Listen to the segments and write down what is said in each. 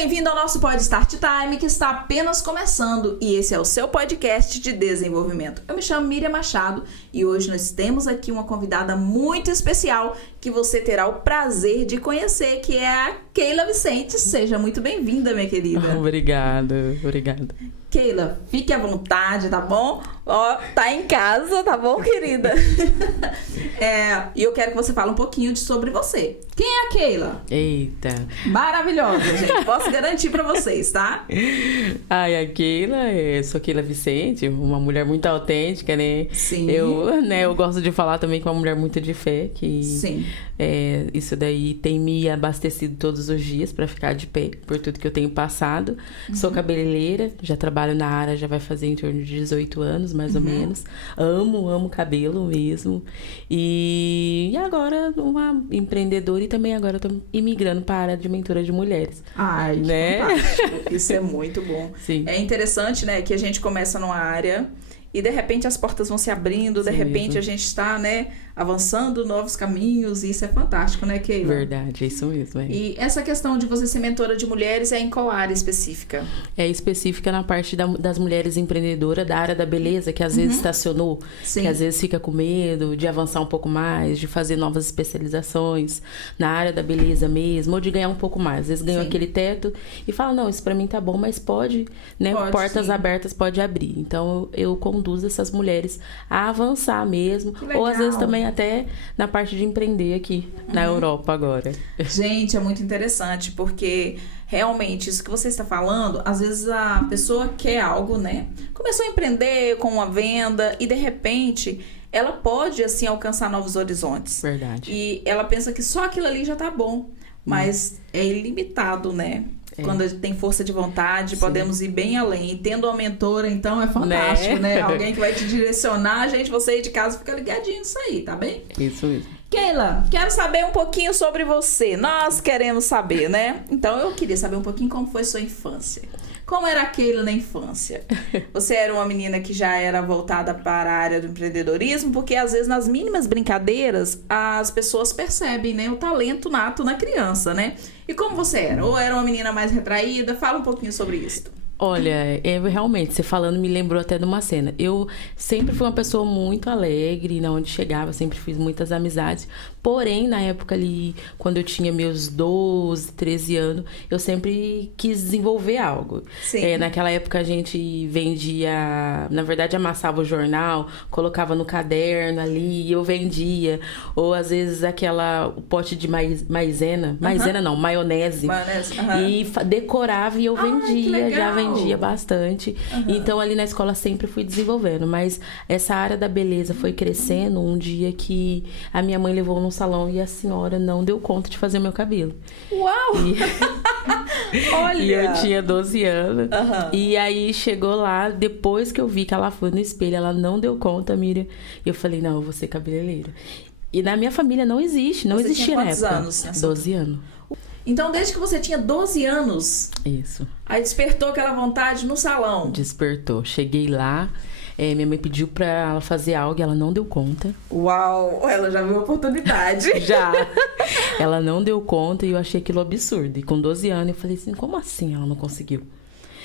bem-vindo ao nosso Pod Start Time, que está apenas começando, e esse é o seu podcast de desenvolvimento. Eu me chamo Miriam Machado e hoje nós temos aqui uma convidada muito especial que você terá o prazer de conhecer, que é a Keila Vicente. Seja muito bem-vinda, minha querida. Obrigada. Keila, fique à vontade, tá bom? Ó, tá em casa, tá bom, querida? E eu quero que você fale um pouquinho sobre você. Quem é a Keila? Eita. Maravilhosa, gente. Posso garantir pra vocês, tá? Ai, a Keila, sou Keila Vicente, uma mulher muito autêntica, né? Sim. Eu gosto de falar também com uma mulher muito de fé, que Sim. Isso daí tem me abastecido todos os dias pra ficar de pé, por tudo que eu tenho passado. Sou cabeleireira, já trabalho na área, já vai fazer em torno de 18 anos, mais ou menos. Amo cabelo mesmo. E agora uma empreendedora e também agora eu tô imigrando para a área de mentora de mulheres. Ai, que né? fantástico. Isso é muito bom. Sim. É interessante, né, que a gente começa numa área e de repente as portas vão se abrindo, de repente a gente está, né, avançando novos caminhos, e isso é fantástico, né, Keila? Verdade, é isso mesmo. E essa questão de você ser mentora de mulheres é em qual área específica? É específica na parte das mulheres empreendedoras, da área da beleza, que às vezes estacionou, Sim. que às vezes fica com medo de avançar um pouco mais, de fazer novas especializações na área da beleza mesmo, ou de ganhar um pouco mais. Às vezes ganhou Sim. aquele teto e fala, não, isso pra mim tá bom, mas pode, né? Pode, Portas sim. abertas pode abrir. Então, eu conduzo essas mulheres a avançar mesmo, Que ou às vezes legal. também até na parte de empreender aqui na Europa agora. Gente, é muito interessante, porque realmente isso que você está falando, às vezes a pessoa quer algo, né? Começou a empreender com uma venda e de repente ela pode assim alcançar novos horizontes. Verdade. E ela pensa que só aquilo ali já tá bom, mas é ilimitado, né? Quando a gente tem força de vontade, podemos ir bem além. E tendo uma mentora, então, é fantástico, né? Alguém que vai te direcionar. Gente, você aí de casa fica ligadinho nisso aí, tá bem? Isso mesmo. Keila, quero saber um pouquinho sobre você. Nós queremos saber, né? Então, eu queria saber um pouquinho como foi sua infância. Como era a Keila na infância? Você era uma menina que já era voltada para a área do empreendedorismo? Porque, às vezes, nas mínimas brincadeiras, as pessoas percebem, né, o talento nato na criança, né? E como você era? Ou era uma menina mais retraída? Fala um pouquinho sobre isso. Olha, realmente, você falando me lembrou até de uma cena. Eu sempre fui uma pessoa muito alegre, na onde chegava, sempre fiz muitas amizades. Porém, na época ali, quando eu tinha meus 12, 13 anos, eu sempre quis desenvolver algo. Sim. Naquela época a gente vendia, na verdade amassava o jornal, colocava no caderno ali e eu vendia. Ou às vezes o pote de maisena, maionese. Maionese, E decorava e eu Ai, que vendia, já legal. vendia bastante. Então ali na escola sempre fui desenvolvendo. Mas essa área da beleza foi crescendo um dia que a minha mãe levou num salão e a senhora não deu conta de fazer meu cabelo. Uau! Olha! E eu tinha 12 anos. Aham. E aí chegou lá, depois que eu vi que ela foi no espelho, ela não deu conta, Miriam. E eu falei, não, eu vou ser cabeleireira. E na minha família não existe, não Você existia tinha na quantos época. anos nessa 12 anos. Então, desde que você tinha 12 anos, Isso. aí despertou aquela vontade no salão. Despertou. Cheguei lá, minha mãe pediu pra ela fazer algo e ela não deu conta. Uau! Ela já viu a oportunidade. Já. Ela não deu conta e eu achei aquilo absurdo. E com 12 anos eu falei assim, como assim ela não conseguiu?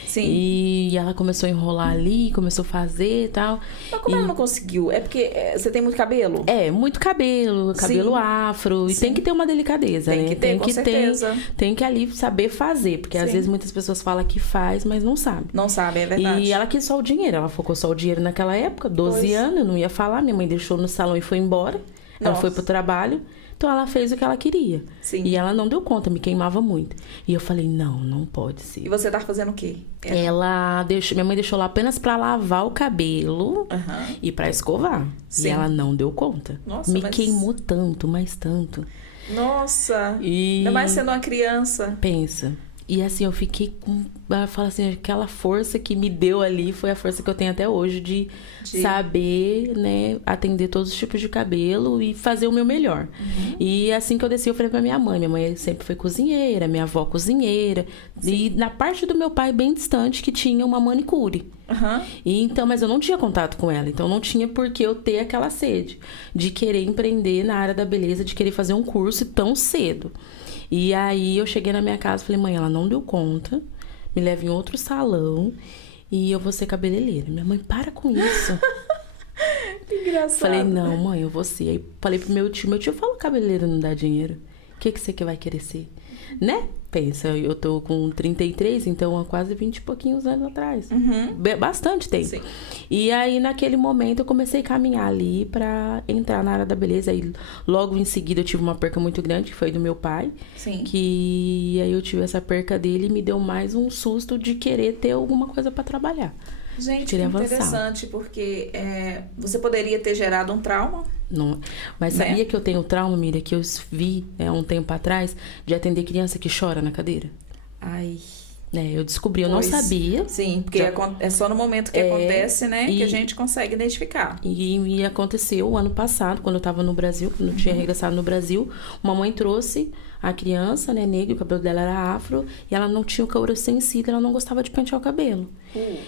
Sim. E ela começou a enrolar ali, começou a fazer e tal. Mas como ela não conseguiu? É porque você tem muito cabelo? Muito cabelo Sim. afro. E Sim. tem que ter uma delicadeza, Tem né? que ter, com certeza. Tem que ali saber fazer. Porque às Sim. vezes muitas pessoas falam que faz, mas não sabe. Não sabe, é verdade. E ela quis só o dinheiro. Ela focou só o dinheiro naquela época, 12 Pois. anos, eu não ia falar. Minha mãe deixou no salão e foi embora. Ela Nossa. foi pro trabalho. Então ela fez o que ela queria. Sim. E ela não deu conta, me queimava muito. E eu falei, não pode ser. E você tá fazendo o quê? Minha mãe deixou lá apenas pra lavar o cabelo Aham. e pra escovar. Sim. E ela não deu conta. Nossa, me mas- queimou tanto, mas tanto. Nossa! E Ainda mais sendo uma criança. pensa. E assim, eu fiquei com... Eu falo assim, aquela força que me deu ali foi a força que eu tenho até hoje de saber, né, atender todos os tipos de cabelo e fazer o meu melhor. E assim que eu desci, eu falei pra minha mãe sempre foi cozinheira, minha avó cozinheira. E na parte do meu pai, bem distante, que tinha uma manicure. Aham. E então, mas eu não tinha contato com ela, então não tinha por que eu ter aquela sede de querer empreender na área da beleza, de querer fazer um curso tão cedo. E aí eu cheguei na minha casa e falei, mãe, ela não deu conta, me leva em outro salão e eu vou ser cabeleireira. Minha mãe, para com isso. Que engraçado. Falei, não, mãe, eu vou ser. Aí falei pro meu tio falou, cabeleireiro não dá dinheiro. O que você que vai querer ser? Né? Pensa, eu tô com 33, então há quase 20 e pouquinhos anos atrás. Bastante tempo. Sim. E aí, naquele momento, eu comecei a caminhar ali pra entrar na área da beleza. Aí, logo em seguida, eu tive uma perca muito grande, que foi do meu pai. Sim. Que aí eu tive essa perca dele e me deu mais um susto de querer ter alguma coisa pra trabalhar. Gente, que interessante, porque você poderia ter gerado um trauma. Não, mas sabia que eu tenho trauma, Miriam, que eu vi há um tempo atrás de atender criança que chora na cadeira? Ai. Eu descobri, eu não sabia. Sim, porque é só no momento que acontece, né, que a gente consegue identificar. E aconteceu o ano passado, quando eu tava no Brasil, quando eu tinha regressado no Brasil, uma mãe trouxe a criança, né, negra, o cabelo dela era afro, e ela não tinha o couro sensível, ela não gostava de pentear o cabelo.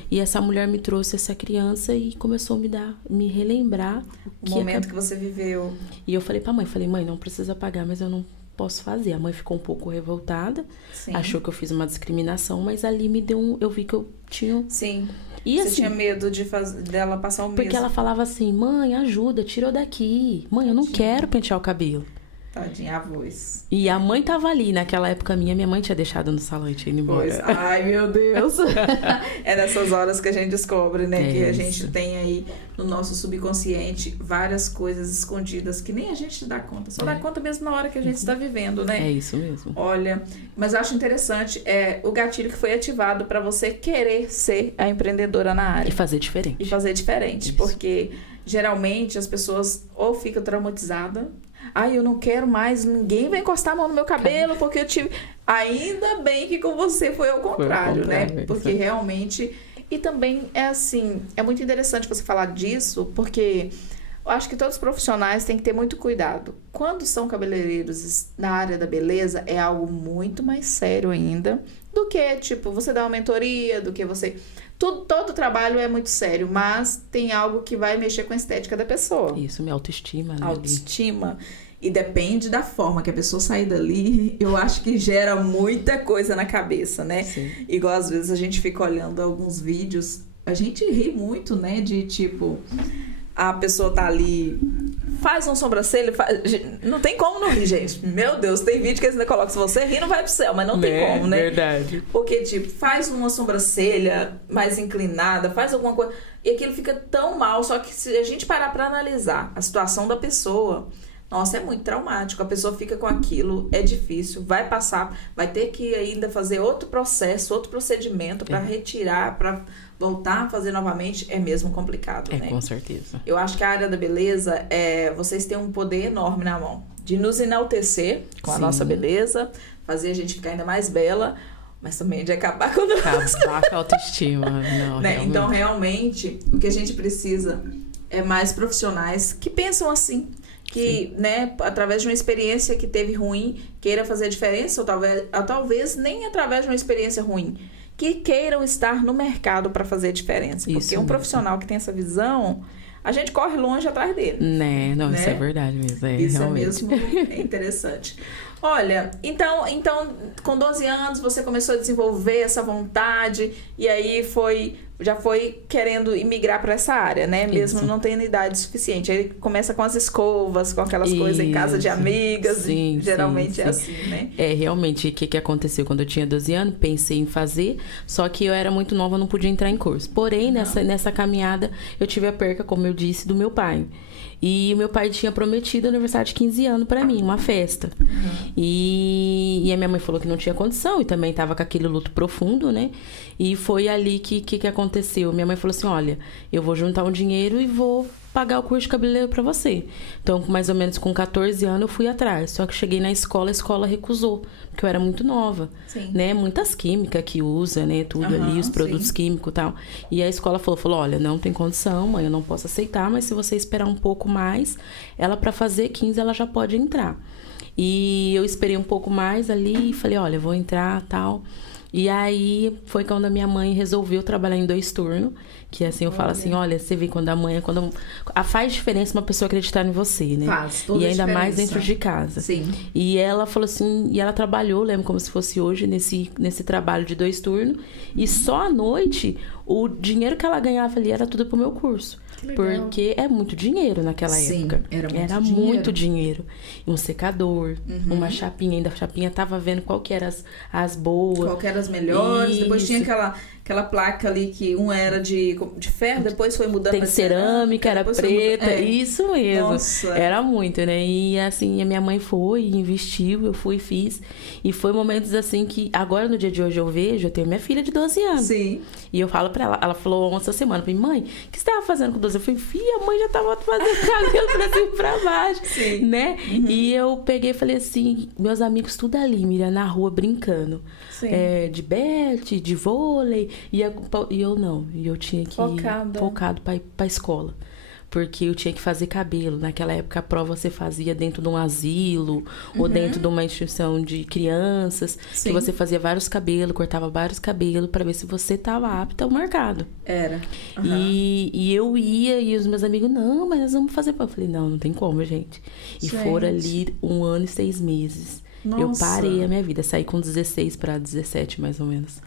E essa mulher me trouxe essa criança e começou a me relembrar o momento que você viveu. E eu falei pra mãe, mãe, não precisa pagar, mas eu não posso fazer. A mãe ficou um pouco revoltada, achou que eu fiz uma discriminação, mas ali me deu eu vi que eu tinha... Sim. E você assim, tinha medo dela passar o mesmo. Porque ela falava assim, mãe, ajuda, tira eu daqui. Mãe, eu não quero pentear o cabelo. Tadinha, a voz. E a mãe tava ali, naquela época minha mãe tinha deixado no salão e tinha ido embora. Pois. Ai, meu Deus. É nessas horas que a gente descobre, né? Que a gente tem aí no nosso subconsciente várias coisas escondidas que nem a gente dá conta. Só dá conta mesmo na hora que a gente está vivendo, né? É isso mesmo. Olha, mas eu acho interessante o gatilho que foi ativado para você querer ser a empreendedora na área. E fazer diferente. Isso. Porque geralmente as pessoas ou ficam traumatizadas. Ai, eu não quero mais, ninguém vai encostar a mão no meu cabelo, porque eu tive... Ainda bem que com você foi ao contrário, né? Porque realmente... E também é assim, é muito interessante você falar disso, porque eu acho que todos os profissionais têm que ter muito cuidado. Quando são cabeleireiros na área da beleza, é algo muito mais sério ainda do que, tipo, você dar uma mentoria, do que você... Todo trabalho é muito sério, mas tem algo que vai mexer com a estética da pessoa. Isso, minha autoestima, né? Autoestima. E depende da forma que a pessoa sair dali, eu acho que gera muita coisa na cabeça, né? Sim. Igual às vezes a gente fica olhando alguns vídeos, a gente ri muito, né? De tipo, a pessoa tá ali, faz uma sobrancelha, não tem como não rir, gente. Meu Deus, tem vídeo que eles ainda colocam, se você rir não vai pro céu, mas não tem como, né? Verdade. Porque, tipo, faz uma sobrancelha mais inclinada, faz alguma coisa, e aquilo fica tão mal, só que se a gente parar pra analisar a situação da pessoa, nossa, é muito traumático, a pessoa fica com aquilo, é difícil, vai passar, vai ter que ainda fazer outro processo, outro procedimento pra retirar, pra voltar a fazer novamente, é mesmo complicado, né? Com certeza. Eu acho que a área da beleza, vocês têm um poder enorme na mão, de nos enaltecer com a nossa beleza, fazer a gente ficar ainda mais bela, mas também de acabar com a autoestima. Não, né? Então, realmente, o que a gente precisa é mais profissionais que pensam assim, que, né, através de uma experiência que teve ruim, queira fazer a diferença, ou talvez nem através de uma experiência ruim, que queiram estar no mercado para fazer a diferença. Isso porque um mesmo. Profissional que tem essa visão, a gente corre longe atrás dele. Né? Não, né? Isso é verdade mesmo. Isso realmente. é mesmo interessante. Olha, então, com 12 anos você começou a desenvolver essa vontade e aí já foi querendo migrar para essa área, né? Mesmo não tendo idade suficiente. Aí começa com as escovas, com aquelas coisas em casa de amigas. Sim, geralmente é assim, né? Realmente, o que aconteceu? Quando eu tinha 12 anos, pensei em fazer, só que eu era muito nova, não podia entrar em curso. Porém, nessa caminhada, eu tive a perca, como eu disse, do meu pai. E o meu pai tinha prometido o aniversário de 15 anos pra mim, uma festa. E a minha mãe falou que não tinha condição e também tava com aquele luto profundo, né? E foi ali que aconteceu. Minha mãe falou assim, olha, eu vou juntar um dinheiro e vou pagar o curso de cabeleireiro pra você. Então, mais ou menos com 14 anos, eu fui atrás. Só que cheguei na escola, a escola recusou, porque eu era muito nova. Sim. Né? Muitas químicas que usa, né? Tudo ali, os produtos químicos e tal. E a escola falou, olha, não tem condição, mãe, eu não posso aceitar, mas se você esperar um pouco mais, ela pra fazer 15, ela já pode entrar. E eu esperei um pouco mais ali e falei, olha, vou entrar, tal. E aí foi quando a minha mãe resolveu trabalhar em 2 turnos. Que assim, eu falo assim, olha, você vê quando faz diferença uma pessoa acreditar em você, né? Faz, toda e ainda diferença. mais dentro de casa. Sim. E ela falou assim, e ela trabalhou, lembro como se fosse hoje, nesse trabalho de 2 turnos. E só à noite, o dinheiro que ela ganhava ali era tudo pro meu curso. Porque é muito dinheiro naquela época. Era muito dinheiro. Um secador, uma chapinha. Ainda a chapinha tava vendo qual que eram as boas. Qual que eram as melhores. Isso. Depois tinha aquela placa ali que um era de ferro, depois foi mudando Tem pra cerâmica, era preta. Isso mesmo. Nossa. Era muito, né? E assim, a minha mãe foi e investiu, eu fui e fiz. E foi momentos assim que agora no dia de hoje eu tenho minha filha de 12 anos. Sim. E eu falo pra ela falou essa semana pra mim, mãe, o que você tava fazendo com 12? Eu falei, filha, a mãe já tava fazendo cabelo pra cima e pra baixo. Sim. Né? E eu peguei e falei assim, meus amigos tudo ali, Miriam, na rua brincando. Sim. De bete, de vôlei. E eu não. E eu tinha que ir focado pra escola. Porque eu tinha que fazer cabelo. Naquela época, a prova você fazia dentro de um asilo ou dentro de uma instituição de crianças. Sim. Que você fazia vários cabelos, cortava vários cabelos para ver se você estava apta ao mercado. Era. E eu ia, e os meus amigos, não, mas nós vamos fazer. Eu falei, não tem como, gente. E foram ali 1 ano e 6 meses. Nossa. Eu parei a minha vida. Saí com 16 para 17, mais ou menos.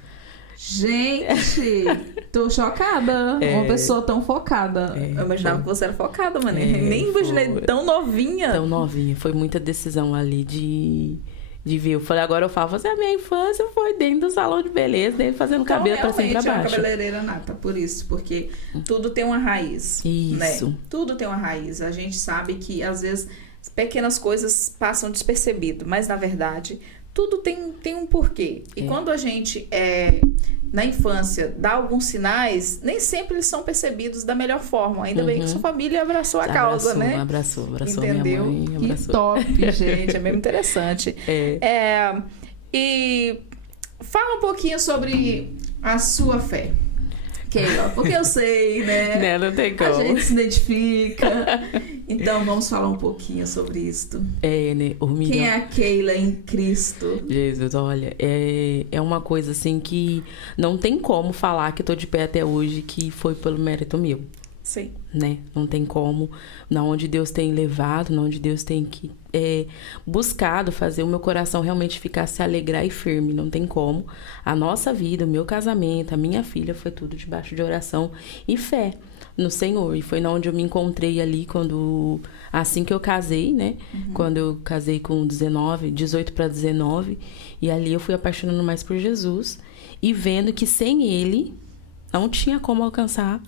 Gente, tô chocada. Uma pessoa tão focada. Eu imaginava que você era focada, mas nem imaginei tão novinha. Tão novinha. Foi muita decisão ali de ver. Eu falei, agora eu falo, a minha infância foi dentro do salão de beleza, dentro fazendo Então, cabelo pra cima e pra baixo. É uma cabeleireira nata, por isso. Porque tudo tem uma raiz. Isso. Né? Tudo tem uma raiz. A gente sabe que, às vezes, pequenas coisas passam despercebido. Mas, na verdade, tudo tem um porquê. E quando a gente, na infância, dá alguns sinais, nem sempre eles são percebidos da melhor forma. Ainda bem que sua família abraçou a causa, né? Abraçou. Entendeu? Minha mãe abraçou. Que top, gente. É mesmo interessante. E fala um pouquinho sobre a sua fé, Keila, porque eu sei, né? Não tem como. A gente se identifica. Então, vamos falar um pouquinho sobre isto. Né? Quem é a Keila em Cristo? Jesus, olha, é uma coisa assim que não tem como falar que eu tô de pé até hoje, que foi pelo mérito meu. Sim. Né? Não tem como, na onde Deus tem levado, na onde Deus tem que buscado fazer o meu coração realmente ficar, se alegrar e firme, não tem como. A nossa vida, o meu casamento, a minha filha, foi tudo debaixo de oração e fé no Senhor. E foi na onde eu me encontrei ali assim que eu casei, né? Quando eu casei com 18 para 19, e ali eu fui apaixonando mais por Jesus e vendo que sem Ele não tinha como alcançar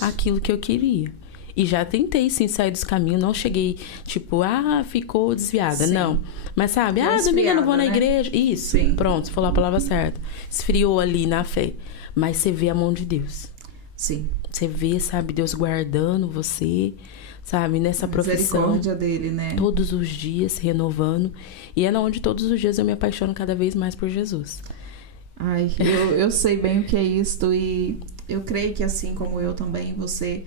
aquilo que eu queria. E já tentei, sim, sair dos caminhos. Não cheguei, ficou desviada. Sim. Não. Mas sabe, domingo eu não vou na igreja. Isso, sim. Pronto, você falou a palavra certa. Esfriou ali na fé. Mas você vê a mão de Deus. Sim. Você vê, sabe, Deus guardando você, sabe, nessa profissão. A misericórdia dele, né? Todos os dias, se renovando. E é onde todos os dias eu me apaixono cada vez mais por Jesus. Ai, eu sei bem o que é isto. E eu creio que, assim como eu também, você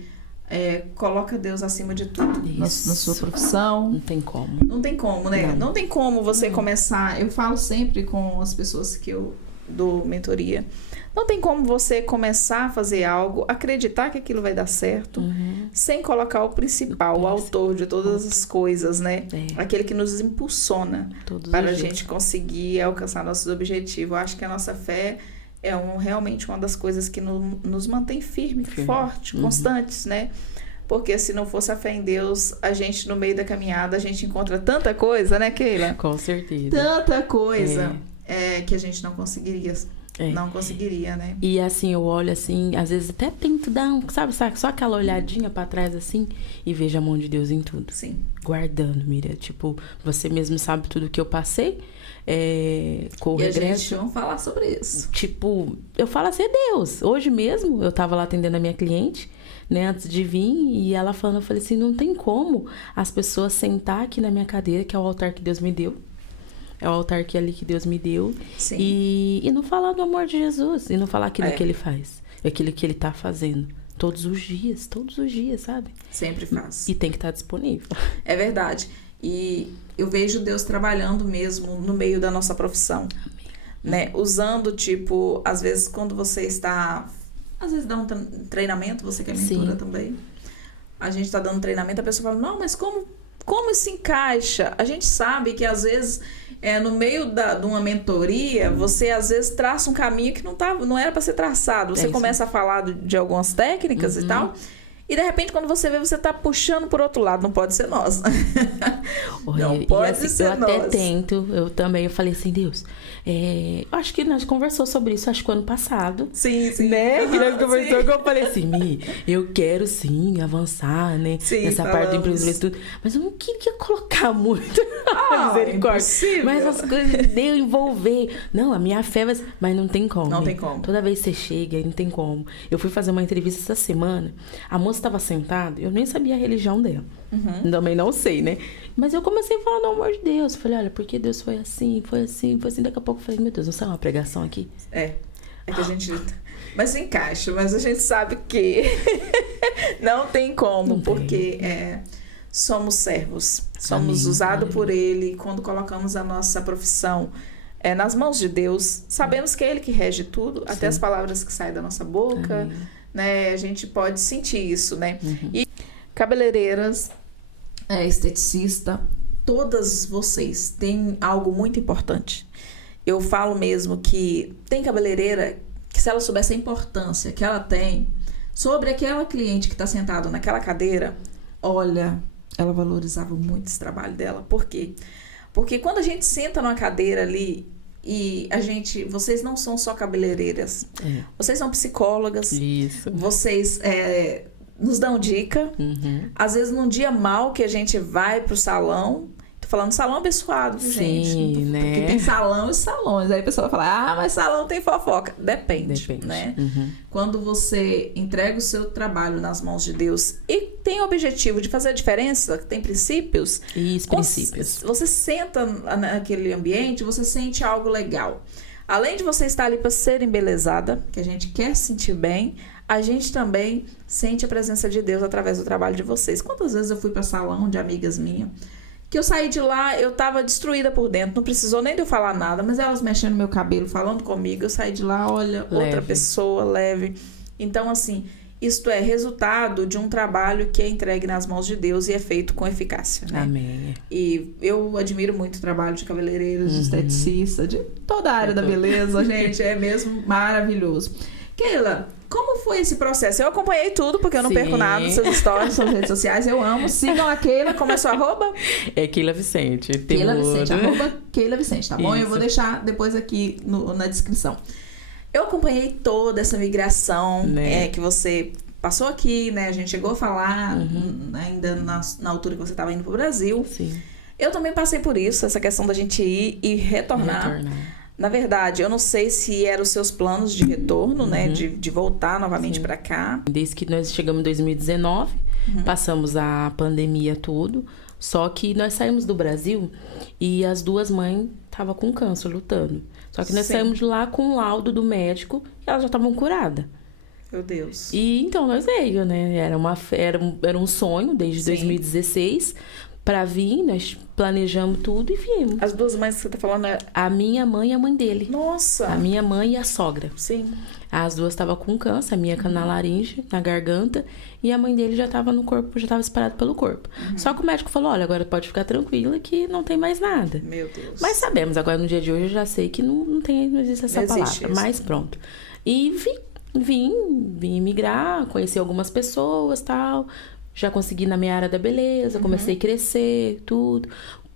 coloca Deus acima de tudo na sua profissão. Não tem como. Não tem como, né? Não tem como você começar. Eu falo sempre com as pessoas que eu dou mentoria. Não tem como você começar a fazer algo, acreditar que aquilo vai dar certo, sem colocar o principal, o autor de todas as coisas, né? Aquele que nos impulsiona para a gente conseguir alcançar nossos objetivos. Eu acho que a nossa fé é realmente uma das coisas que nos mantém firme, forte, constantes, né? Porque se não fosse a fé em Deus, a gente, no meio da caminhada, a gente encontra tanta coisa, né, Keila? Com certeza. Tanta coisa que a gente não conseguiria. Não conseguiria, né? E assim, eu olho assim, às vezes até tento dar só aquela olhadinha pra trás assim e vejo a mão de Deus em tudo. Sim. Guardando, Miriam. Tipo, você mesmo sabe tudo que eu passei. Com o regresso. A gente vamos falar sobre isso. Tipo, eu falo assim, Deus. Hoje mesmo, eu tava lá atendendo a minha cliente, né, antes de vir, e ela falando, eu falei assim, não tem como as pessoas sentar aqui na minha cadeira, que é o altar que Deus me deu. É o altar que Deus me deu. Sim. E não falar do amor de Jesus. E não falar aquilo que ele faz. Aquilo que ele tá fazendo. Todos os dias, sabe? Sempre faz. E tem que estar disponível. É verdade. E eu vejo Deus trabalhando mesmo no meio da nossa profissão. Amém. né? Usando, tipo, às vezes quando você está... Às vezes dá um treinamento, você que é mentora também. A gente está dando treinamento, a pessoa fala, não, mas como isso encaixa? A gente sabe que às vezes, no meio de uma mentoria, você às vezes traça um caminho que não era para ser traçado. Você começa a falar de algumas técnicas e tal... E de repente, quando você vê, você tá puxando por outro lado. Não pode ser nós. Não pode ser nós. Eu até tento. Eu falei assim, Deus, eu acho que nós conversou sobre isso, acho que o ano passado. Sim. Né? Que nós conversou, que eu falei assim, eu quero sim avançar, né? Sim, nessa parte do empreendedorismo e tudo. Mas eu não queria colocar muito misericórdia. Mas as coisas de eu envolver. Não, a minha fé vai... Mas não tem como. Não tem como. Toda vez que você chega, não tem como. Eu fui fazer uma entrevista essa semana. A moça estava sentada, eu nem sabia a religião dela. Também não sei, né? Mas eu comecei a falar do amor de Deus. Falei, olha, porque Deus foi assim. Daqui a pouco eu falei, meu Deus, não sai uma pregação aqui? É que a gente... Mas encaixa, mas a gente sabe que não tem como, não porque somos servos. Somos usados por Ele. Quando colocamos a nossa profissão nas mãos de Deus, sabemos que é Ele que rege tudo, até as palavras que saem da nossa boca. Né? A gente pode sentir isso, né? E cabeleireiras, esteticista, todas vocês têm algo muito importante. Eu falo mesmo que tem cabeleireira que, se ela soubesse a importância que ela tem sobre aquela cliente que está sentada naquela cadeira, olha, ela valorizava muito esse trabalho dela. Por quê? Porque quando a gente senta numa cadeira ali e vocês não são só cabeleireiras, vocês são psicólogas, isso. Vocês nos dão dica. Às vezes num dia mal que a gente vai pro salão, tô falando salão abençoado, gente, né? Porque tem salão e salões, aí a pessoa vai falar, mas salão tem fofoca. Depende. Né? Quando você entrega o seu trabalho nas mãos de Deus e tem o objetivo de fazer a diferença, tem princípios. Isso, princípios. Você senta naquele ambiente, você sente algo legal. Além de você estar ali para ser embelezada, que a gente quer sentir bem, a gente também sente a presença de Deus através do trabalho de vocês. Quantas vezes eu fui para salão de amigas minhas, que eu saí de lá, eu tava destruída por dentro, não precisou nem de eu falar nada, mas elas mexendo no meu cabelo, falando comigo, eu saí de lá, olha, outra pessoa leve. Então, assim, isto é resultado de um trabalho que é entregue nas mãos de Deus e é feito com eficácia, né? Amém. E eu admiro muito o trabalho de cabeleireiros, de esteticista, de toda a área da beleza, gente, é mesmo maravilhoso. Keila, como foi esse processo? Eu acompanhei tudo, porque eu não perco nada dos seus stories, suas redes sociais, eu amo. Sigam a Keila, como é sua arroba? É Keila Vicente. Keila Vicente, arroba Keila Vicente, tá bom? Isso. Eu vou deixar depois aqui na descrição. Eu acompanhei toda essa migração, né? Que você passou aqui, né? A gente chegou a falar ainda na altura que você estava indo pro Brasil. Sim. Eu também passei por isso, essa questão da gente ir e retornar. Na verdade, eu não sei se eram os seus planos de retorno, né? De voltar novamente para cá. Desde que nós chegamos em 2019, passamos a pandemia tudo. Só que nós saímos do Brasil e as duas mães estavam com câncer, lutando. Só que nós saímos de lá com o laudo do médico e elas já estavam curadas. Meu Deus. E então nós veio, né? Era um sonho desde 2016 para vir, nós planejamos tudo e viemos. As duas mães que você tá falando é... A minha mãe e a mãe dele. Nossa! A minha mãe e a sogra. Sim. As duas estavam com câncer, a minha na laringe, na garganta, e a mãe dele já estava no corpo, já estava espalhada pelo corpo. Só que o médico falou, olha, agora pode ficar tranquila que não tem mais nada. Meu Deus. Mas sabemos, agora no dia de hoje eu já sei que não existe essa palavra, mas pronto. E vim migrar, conheci algumas pessoas, tal, já consegui na minha área da beleza, comecei a crescer, tudo.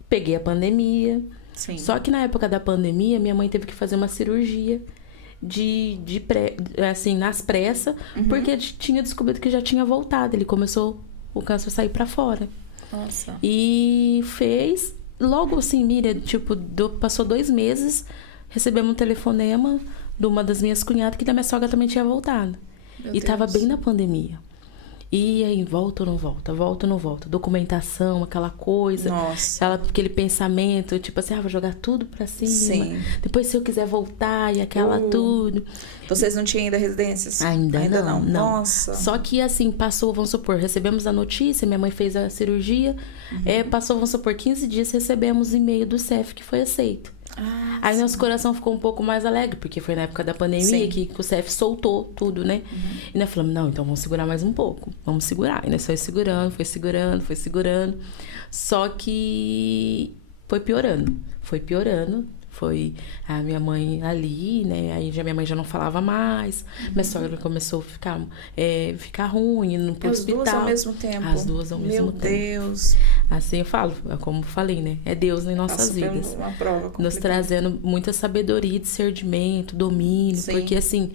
Peguei a pandemia. Sim. Só que na época da pandemia, minha mãe teve que fazer uma cirurgia nas pressas, porque tinha descoberto que já tinha voltado. Ele começou o câncer a sair pra fora. Nossa. E fez, logo assim, Miriam, passou 2 meses, recebemos um telefonema de uma das minhas cunhadas que da minha sogra também tinha voltado. E tava bem na pandemia. E aí, volta ou não volta? Volta ou não volta? Documentação, aquela coisa. Nossa. Aquele pensamento, tipo assim, vou jogar tudo pra cima. Sim. Depois, se eu quiser voltar, e aquela tudo. Vocês não tinham ainda residências? Ainda não. Nossa. Só que, assim, passou, vamos supor, recebemos a notícia, minha mãe fez a cirurgia. Passou, vamos supor, 15 dias, recebemos e-mail do CEF que foi aceito. Aí sim. nosso coração ficou um pouco mais alegre, porque foi na época da pandemia Sim. que o CF soltou tudo, né? E nós falamos, não, então vamos segurar mais um pouco. Vamos segurar. E nós foi segurando, foi segurando, foi segurando. Só que foi piorando. Foi piorando. Foi a minha mãe ali, né? Aí minha mãe já não falava mais. Minha sogra começou a ficar ruim, indo pro hospital. As duas ao mesmo tempo. As duas ao mesmo tempo. Meu Deus. Assim eu falo, como eu falei, né? É Deus em nossas vidas. Uma prova complicada. Nos trazendo muita sabedoria, discernimento, domínio. Sim. Porque, assim,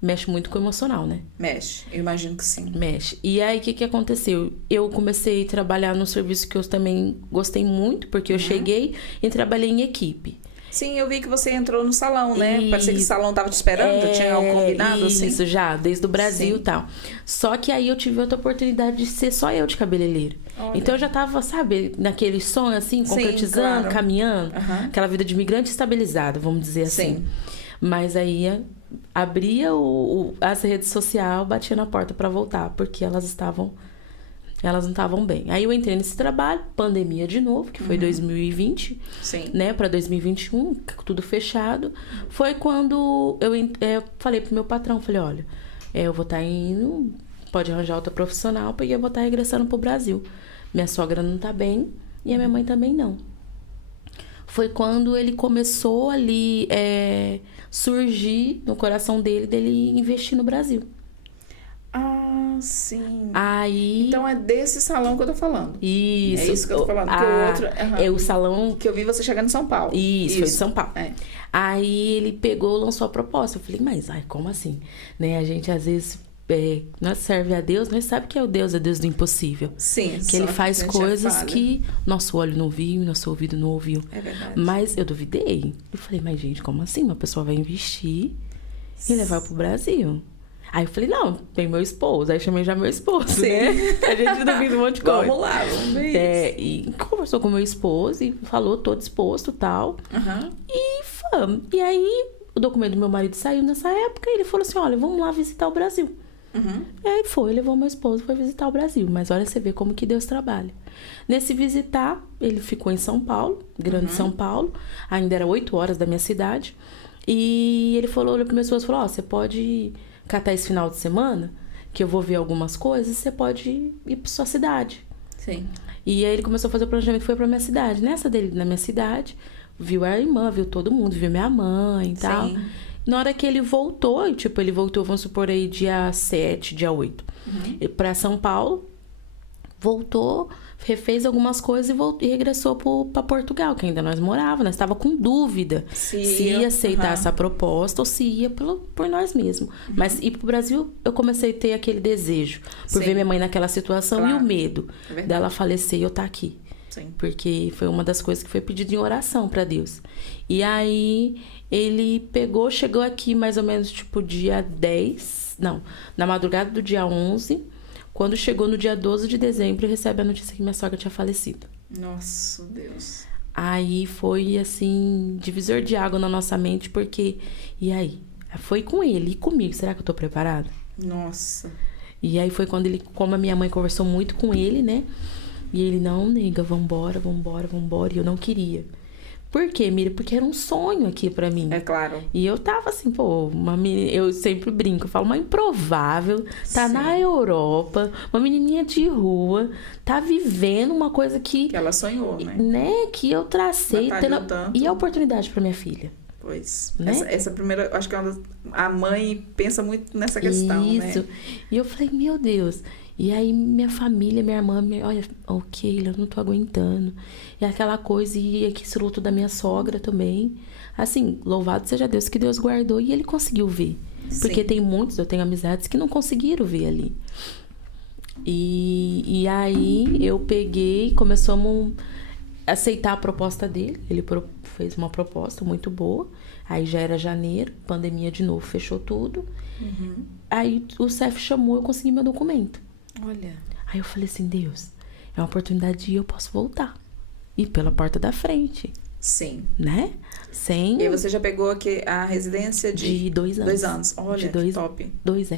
mexe muito com o emocional, né? Mexe, eu imagino que sim. Mexe. E aí, o que aconteceu? Eu comecei a trabalhar num serviço que eu também gostei muito, porque eu cheguei e trabalhei em equipe. Sim, eu vi que você entrou no salão, né? E- Parecia que o salão tava te esperando, tinha algo combinado, assim. Isso, já, desde o Brasil Sim. e tal. Só que aí eu tive outra oportunidade de ser só eu de cabeleireiro. Olha. Então eu já tava, sabe, naquele sonho, assim, Sim, concretizando, claro. caminhando. Aham. Aquela vida de imigrante estabilizada, vamos dizer assim. Sim. Mas aí abria as redes sociais, batia na porta pra voltar, porque elas não estavam bem. Aí eu entrei nesse trabalho, pandemia de novo, que foi 2020, Sim. né, para 2021, tudo fechado. Foi quando eu falei pro meu patrão, falei, olha, eu vou estar indo, pode arranjar outra profissional, porque eu vou estar regressando pro Brasil. Minha sogra não tá bem e a minha mãe também não. Foi quando ele começou ali surgir no coração dele investir no Brasil. Ah, sim. Aí... Então é desse salão que eu tô falando. Isso. É isso que eu tô falando. Porque o outro... aham. É o salão... Que eu vi você chegando em São Paulo. Isso, foi de São Paulo. É. Aí ele pegou, lançou a proposta. Eu falei, mas como assim? Né? A gente às vezes nós serve a Deus, mas sabe que é Deus do impossível. Sim. Que ele faz a gente coisas falha. que nosso olho não viu, nosso ouvido não ouviu. É verdade. Mas eu duvidei. Eu falei, mas gente, como assim? Uma pessoa vai investir e levar pro Brasil? Aí eu falei, não, tem meu esposo. Aí chamei já meu esposo, Sim. né? A gente duvida um monte de coisa. Vamos lá, vamos ver isso. E conversou com meu esposo e falou, tô disposto e tal. Aham. E fomos. E aí, o documento do meu marido saiu nessa época e ele falou assim, olha, vamos lá visitar o Brasil. Uhum. E aí levou meu esposo, foi visitar o Brasil. Mas olha, você vê como que Deus trabalha. Nesse visitar, ele ficou em São Paulo, Grande São Paulo. Ainda era 8 horas da minha cidade. E ele falou, olhou para minha esposa e falou, você pode catar esse final de semana, que eu vou ver algumas coisas, você pode ir para sua cidade. Sim. E aí ele começou a fazer o planejamento, foi pra minha cidade. Nessa dele, na minha cidade, viu a irmã, viu todo mundo, viu minha mãe e tal. Sim. Na hora que ele voltou, vamos supor aí dia 7, dia 8, pra São Paulo, voltou, refez algumas coisas e regressou pra Portugal, que ainda nós morávamos, nós estava com dúvida se ia aceitar essa proposta ou se ia por nós mesmos. Mas ir pro Brasil, eu comecei a ter aquele desejo, por Sim. ver minha mãe naquela situação Claro. e o medo É verdade. dela falecer e eu estar aqui. Sim. Porque foi uma das coisas que foi pedido em oração pra Deus. E aí, ele chegou aqui mais ou menos, dia 10... Não, na madrugada do dia 11. Quando chegou no dia 12 de dezembro, recebe a notícia que minha sogra tinha falecido. Nossa, Deus. Aí foi, assim, divisor de água na nossa mente, porque... E aí? Foi com ele e comigo. Será que eu tô preparada? Nossa. E aí foi quando como a minha mãe conversou muito com ele, né? E ele, não, nega, vambora. E eu não queria. Por quê, Mira? Porque era um sonho aqui pra mim. É claro. E eu tava assim, eu sempre brinco, eu falo, uma improvável, tá Sim. na Europa, uma menininha de rua, tá vivendo uma coisa que Que ela sonhou, né? que eu tracei, Batalhou tanto. e a oportunidade pra minha filha. Pois. Né? Essa primeira, acho que a mãe pensa muito nessa questão, Isso. né? E eu falei, meu Deus. E aí minha família, minha irmã, olha, ok, eu não tô aguentando. E aquela coisa, e aqui esse luto da minha sogra também. Assim, louvado seja Deus, que Deus guardou e ele conseguiu ver. Porque Sim. tem muitos, eu tenho amizades que não conseguiram ver ali. E aí eu peguei, começamos a aceitar a proposta dele. Ele fez uma proposta muito boa. Aí já era janeiro, pandemia de novo, fechou tudo. Aí o CEF chamou, eu consegui meu documento. Olha. Aí eu falei assim, Deus, é uma oportunidade e eu posso voltar. E pela porta da frente, Sim. né? Sem... E aí você já pegou aqui a residência De 2 anos. 2 anos. Olha, De dois, que top. Dois,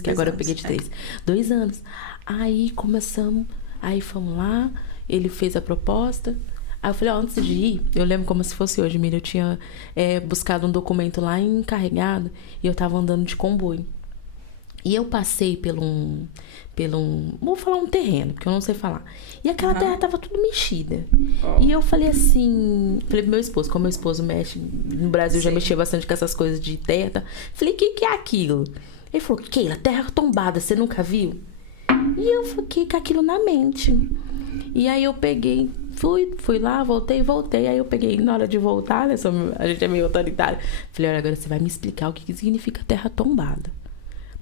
que agora eu anos, peguei de 3. 2 anos. Aí começamos, aí fomos lá, ele fez a proposta. Aí eu falei, ó, antes de ir, eu lembro como se fosse hoje, Miriam, eu tinha buscado um documento lá em Carregado e eu tava andando de comboio. E eu passei vou falar um terreno, porque eu não sei falar. E aquela terra tava tudo mexida. E eu falei assim, falei pro meu esposo, como meu esposo mexe, no Brasil já mexia bastante com essas coisas de terra, tá? Falei, o que é aquilo? Ele falou, Keila, terra tombada, você nunca viu? E eu fiquei com aquilo na mente. E aí eu peguei, fui lá, voltei. Aí eu peguei, na hora de voltar, né? A gente é meio autoritário. Falei, olha, agora você vai me explicar o que significa terra tombada.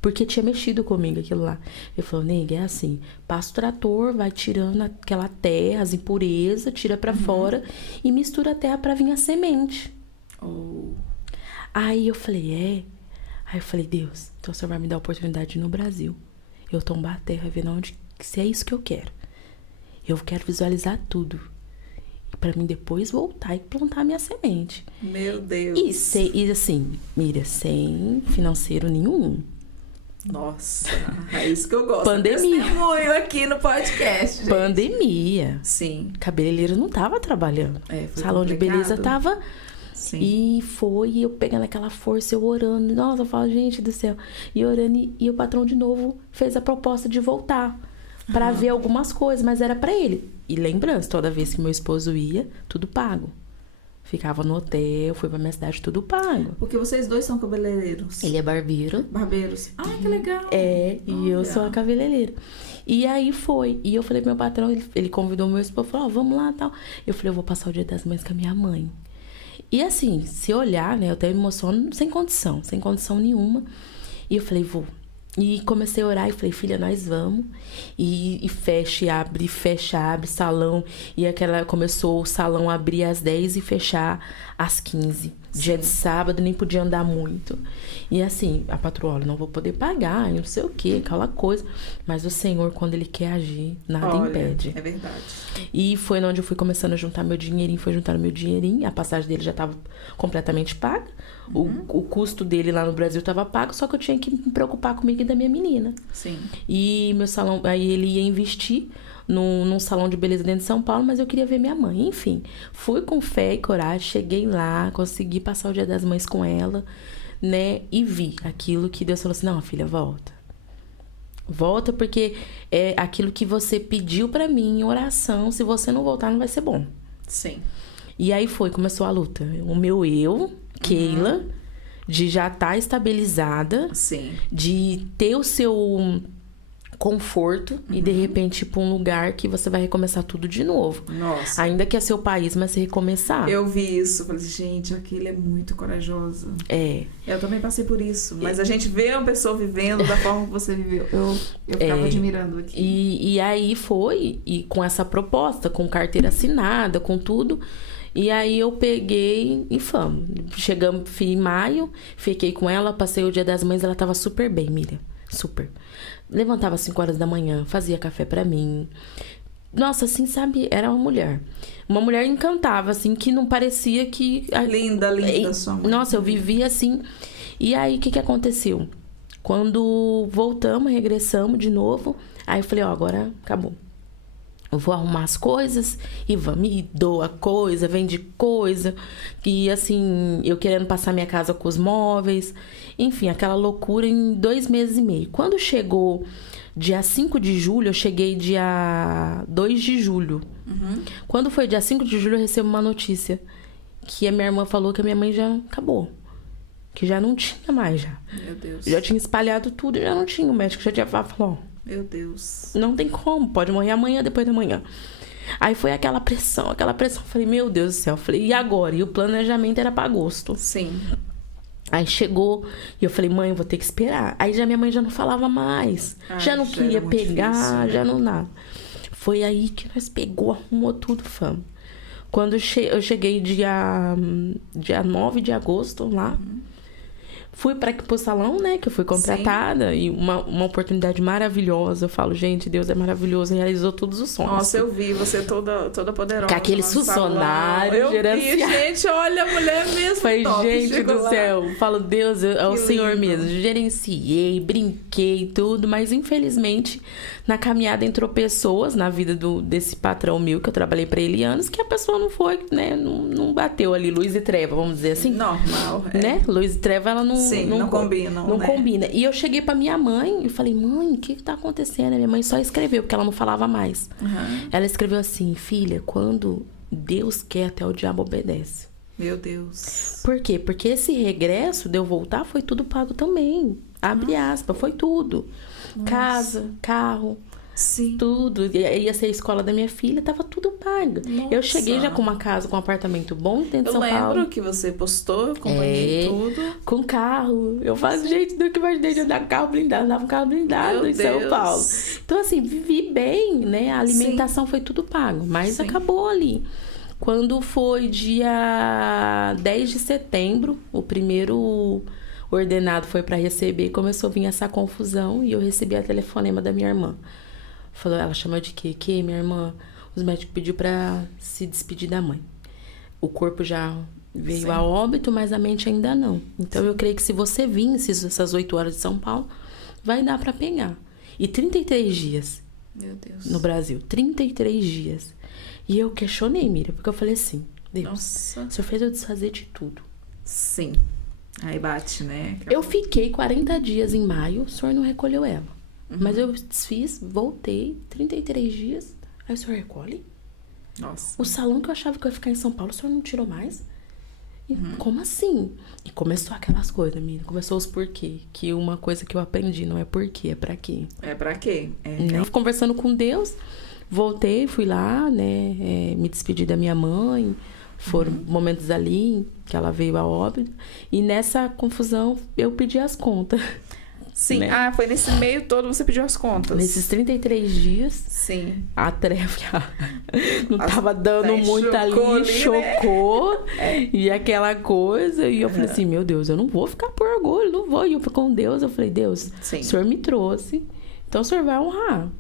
Porque tinha mexido comigo aquilo lá. Ele falou, nega, é assim, passa o trator, vai tirando aquela terra, as impurezas, tira pra fora e mistura a terra pra vir a semente. Aí eu falei, Aí eu falei, Deus, então o Senhor vai me dar a oportunidade de ir no Brasil. Eu tombar a terra, ver se é isso que eu quero. Eu quero visualizar tudo. E pra mim depois voltar e plantar a minha semente. Meu Deus. E assim, Miriam, sem financeiro nenhum. Nossa, é isso que eu gosto. Pandemia. Testemunho aqui no podcast, gente. Pandemia. Sim. Cabeleireiro não tava trabalhando. Salão de beleza tava. Sim. E eu pegando aquela força, eu orando. Nossa, eu falo, gente do céu. E orando, e o patrão de novo fez a proposta de voltar. Pra ver algumas coisas, mas era pra ele. E lembrança, toda vez que meu esposo ia, tudo pago. Ficava no hotel, fui pra minha cidade, tudo pago. Porque vocês dois são cabeleireiros. Ele é barbeiro. Barbeiros. Ah, que legal. E eu sou a cabeleireira. E aí foi. E eu falei pro meu patrão, ele convidou meu esposo, falou, vamos lá e tal. Eu falei, eu vou passar o Dia das Mães com a minha mãe. E assim, se olhar, né, eu até me emociono sem condição nenhuma. E eu falei, vou. E comecei a orar e falei, filha, nós vamos. E fecha e abre, salão. E começou o salão a abrir às 10 e fechar às 15. Sim. Dia de sábado, nem podia andar muito. E assim, a patroa, olha, não vou poder pagar, não sei o que, aquela coisa. Mas o Senhor, quando Ele quer agir, nada impede. É verdade. E foi onde eu fui começando a juntar meu dinheirinho, a passagem dele já estava completamente paga. O custo dele lá no Brasil estava pago, só que eu tinha que me preocupar comigo e da minha menina. Sim. E meu salão, aí ele ia investir num salão de beleza dentro de São Paulo, mas eu queria ver minha mãe. Enfim, fui com fé e coragem, cheguei lá, consegui passar o Dia das Mães com ela, né? E vi aquilo que Deus falou assim, não, filha, volta. Volta porque é aquilo que você pediu pra mim em oração, se você não voltar não vai ser bom. Sim. E aí começou a luta. O meu Keila, de já estar estabilizada, sim, de ter o seu conforto e de repente ir pra um lugar que você vai recomeçar tudo de novo. Nossa. Ainda que é seu país, mas você recomeçar. Eu vi isso, falei, gente, aquele é muito corajoso. Eu também passei por isso, mas a gente vê uma pessoa vivendo da forma que você viveu. Eu ficava admirando aqui. E aí foi, e com essa proposta, com carteira assinada, com tudo. E aí eu peguei e fomos. Chegamos em maio, fiquei com ela, passei o Dia das Mães, ela tava super bem, Miriam. Super. Levantava às 5 horas da manhã, fazia café pra mim. Nossa, assim, sabe? Era uma mulher. Uma mulher encantava, assim, que não parecia que... Linda sua mãe. Nossa, eu vivia assim. E aí, o que aconteceu? Quando voltamos, regressamos de novo, aí eu falei, agora acabou. Eu vou arrumar as coisas e vamos, e doa coisa, vende coisa. E assim, eu querendo passar minha casa com os móveis. Enfim, aquela loucura em 2 meses e meio. Quando chegou dia 5 de julho, eu cheguei dia 2 de julho. Quando foi dia 5 de julho, eu recebo uma notícia. Que a minha irmã falou que a minha mãe já acabou. Que já não tinha mais já. Meu Deus. Já tinha espalhado tudo e já não tinha. O médico já tinha falado, meu Deus. Não tem como, pode morrer amanhã, depois da manhã. Aí foi aquela pressão. Falei, meu Deus do céu. Falei, e agora? E o planejamento era pra agosto. Sim. Aí chegou e eu falei, mãe, eu vou ter que esperar. Aí minha mãe já não falava mais. Já não queria pegar, difícil, né? Já não nada. Foi aí que nós pegou, arrumou tudo, fama. Quando eu cheguei dia 9 de agosto lá, Fui para o salão, né? Que eu fui contratada. Sim. E uma oportunidade maravilhosa. Eu falo, gente, Deus é maravilhoso. Realizou todos os sonhos. Nossa, eu vi você toda poderosa. Com aqueles funcionários gerenciais. Gente, olha, a mulher mesmo. Foi, top, gente do céu. Eu falo, Deus, é o Senhor lindo. mesmo. Gerenciei, brinquei, tudo. Mas, infelizmente, na caminhada entrou pessoas na vida desse patrão meu, que eu trabalhei para ele anos, que a pessoa não foi, né? Não bateu ali, luz e treva, vamos dizer assim. Normal, né? Luz e treva, ela não... Sim, não combinam, Não né? combina. E eu cheguei pra minha mãe e falei, mãe, o que tá acontecendo? A minha mãe só escreveu, porque ela não falava mais. Ela escreveu assim, filha, quando Deus quer, até o diabo obedece. Meu Deus. Por quê? Porque esse regresso de eu voltar foi tudo pago também. Abre aspas, foi tudo. Nossa. Casa, carro... Sim. Tudo. Ia ser a escola da minha filha, tava tudo pago. Nossa. Eu cheguei já com uma casa, com um apartamento bom dentro de São Paulo. Eu lembro que você postou, eu acompanhei tudo. Com carro. Eu faço, gente, nunca imaginei de andar com carro blindado. Andava com carro blindado em São Paulo. Então, assim, vivi bem, né? A alimentação foi tudo pago. Mas acabou ali. Quando foi dia 10 de setembro, o primeiro ordenado foi para receber, começou a vir essa confusão e eu recebi a telefonema da minha irmã. Falou, ela chamou de quê? Que, minha irmã? Os médicos pediu pra se despedir da mãe. O corpo já veio a óbito, mas a mente ainda não. Então, eu creio que se você vir essas 8 horas de São Paulo, vai dar pra pegar. E 33 dias. Meu Deus. No Brasil. 33 dias. E eu questionei, Miriam, porque eu falei assim, Deus, nossa, o Senhor fez eu desfazer de tudo. Sim. Aí bate, né? Eu fiquei 40 dias em maio, o Senhor não recolheu ela. Mas eu desfiz, voltei, 33 dias. Aí o senhor recolhe? Nossa. O salão que eu achava que eu ia ficar em São Paulo, o senhor não tirou mais? E, como assim? E começou aquelas coisas, menina. Começou os porquê. Que uma coisa que eu aprendi não é porquê, é pra quê. É pra quê? Né? Conversando com Deus, voltei, fui lá, né? Me despedi da minha mãe. Foram momentos ali que ela veio a óbito. E nessa confusão, eu pedi as contas. Sim, né? Foi nesse meio todo você pediu as contas. Nesses 33 dias. Sim. A treva não tava dando muito ali, chocou. Né? E aquela coisa. E eu falei assim, meu Deus, eu não vou ficar por orgulho, não vou. E eu com Deus, eu falei, Deus, o Senhor me trouxe, então o Senhor vai honrar.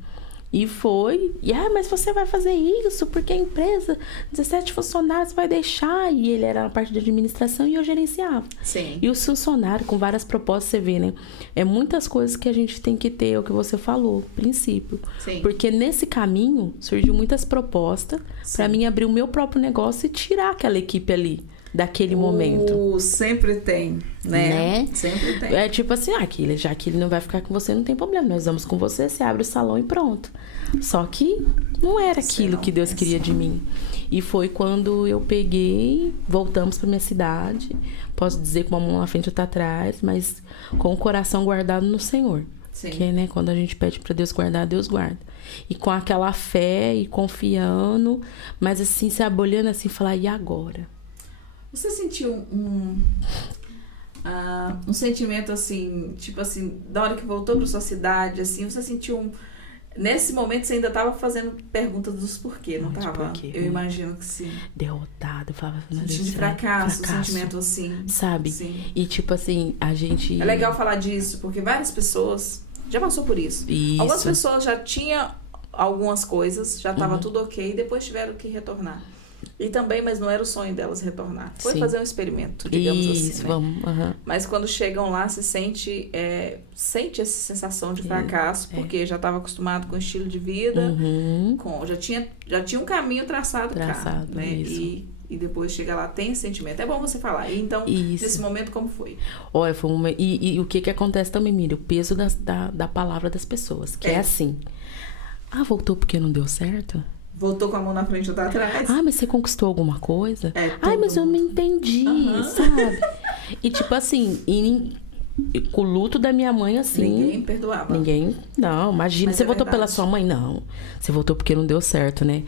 E foi, mas você vai fazer isso porque a empresa, 17 funcionários vai deixar. E ele era na parte de administração e eu gerenciava. Sim. E os funcionários com várias propostas, você vê, né? É muitas coisas que a gente tem que ter, é o que você falou, princípio. Sim. Porque nesse caminho surgiu muitas propostas para mim abrir o meu próprio negócio e tirar aquela equipe ali. Daquele momento. Sempre tem, né? Sempre tem. É tipo assim, já que ele não vai ficar com você, não tem problema. Nós vamos com você, você abre o salão e pronto. Só que não era aquilo que Deus queria de mim. E foi quando eu peguei, voltamos pra minha cidade. Posso dizer com uma mão na frente e outra atrás, mas com o coração guardado no Senhor. Sim. Que, né, quando a gente pede pra Deus guardar, Deus guarda. E com aquela fé e confiando, mas assim, se abolhando assim, falar, e agora? Você sentiu um sentimento assim, tipo assim, da hora que voltou para sua cidade, assim, você sentiu nesse momento você ainda estava fazendo perguntas dos porquê, não estava? Eu imagino que sim. Derrotada, eu falava, sentimento de fracasso, sentimento assim, sabe? Sim. E tipo assim, a gente... É legal falar disso, porque várias pessoas já passou por isso. Algumas pessoas já tinham algumas coisas, já estava tudo ok, e depois tiveram que retornar. E também, mas não era o sonho delas retornar. Foi fazer um experimento, digamos assim, né? Vamos, Mas quando chegam lá, se sente essa sensação de fracasso, porque já estava acostumado com o estilo de vida, já tinha um caminho traçado cá, né? E depois chega lá, tem esse sentimento. É bom você falar. Então, nesse momento, como foi? Olha, foi e o que acontece também, Miriam? O peso da palavra das pessoas, que é assim. Voltou porque não deu certo? Voltou com a mão na frente ou tá atrás. Mas você conquistou alguma coisa? Mas eu não entendi, sabe? E tipo assim, com o luto da minha mãe, assim... Ninguém perdoava. Não, imagina. Você voltou pela sua mãe? Não. Você voltou porque não deu certo, né?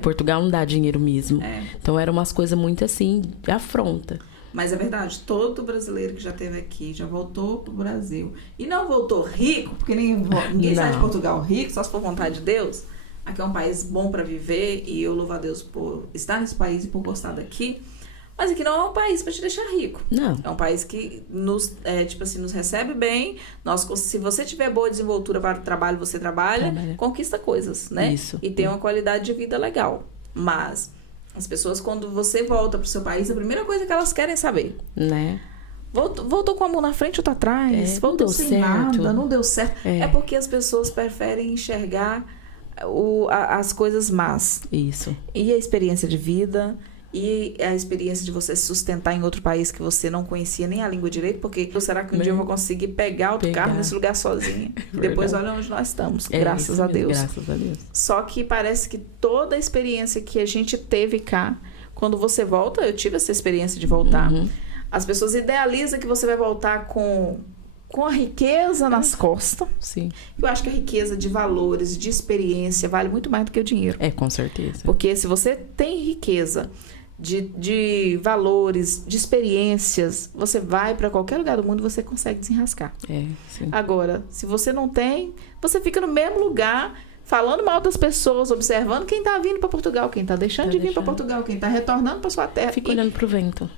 Portugal não dá dinheiro mesmo. Então, eram umas coisas muito assim, de afronta. Mas é verdade, todo brasileiro que já esteve aqui já voltou pro Brasil. E não voltou rico, porque ninguém sai de Portugal rico, só se for vontade de Deus. Aqui é um país bom para viver e eu louvo a Deus por estar nesse país e por gostar daqui. Mas aqui não é um país para te deixar rico. Não. É um país que nos recebe bem. Se você tiver boa desenvoltura para o trabalho, você trabalha. Conquista coisas, né? Isso. E tem uma qualidade de vida legal. Mas as pessoas, quando você volta para o seu país, a primeira coisa que elas querem saber, né? Voltou com a mão na frente ou tá atrás? Voltou sem nada, não deu certo. É porque as pessoas preferem enxergar as coisas más. Isso. E a experiência de vida, e a experiência de você se sustentar em outro país que você não conhecia nem a língua direito, porque será que um dia eu vou conseguir pegar outro carro nesse lugar sozinha? E depois olha onde nós estamos, graças a Deus. Graças a Deus. Só que parece que toda a experiência que a gente teve cá, quando você volta, eu tive essa experiência de voltar, as pessoas idealizam que você vai voltar com a riqueza nas costas. Sim. Eu acho que a riqueza de valores, de experiência, vale muito mais do que o dinheiro. Com certeza. Porque se você tem riqueza de valores, de experiências, você vai para qualquer lugar do mundo e você consegue desenrascar. Sim. Agora, se você não tem, você fica no mesmo lugar, falando mal das pessoas, observando quem tá vindo para Portugal, quem tá deixando de vir para Portugal, quem tá retornando para sua terra. Fica olhando pro vento.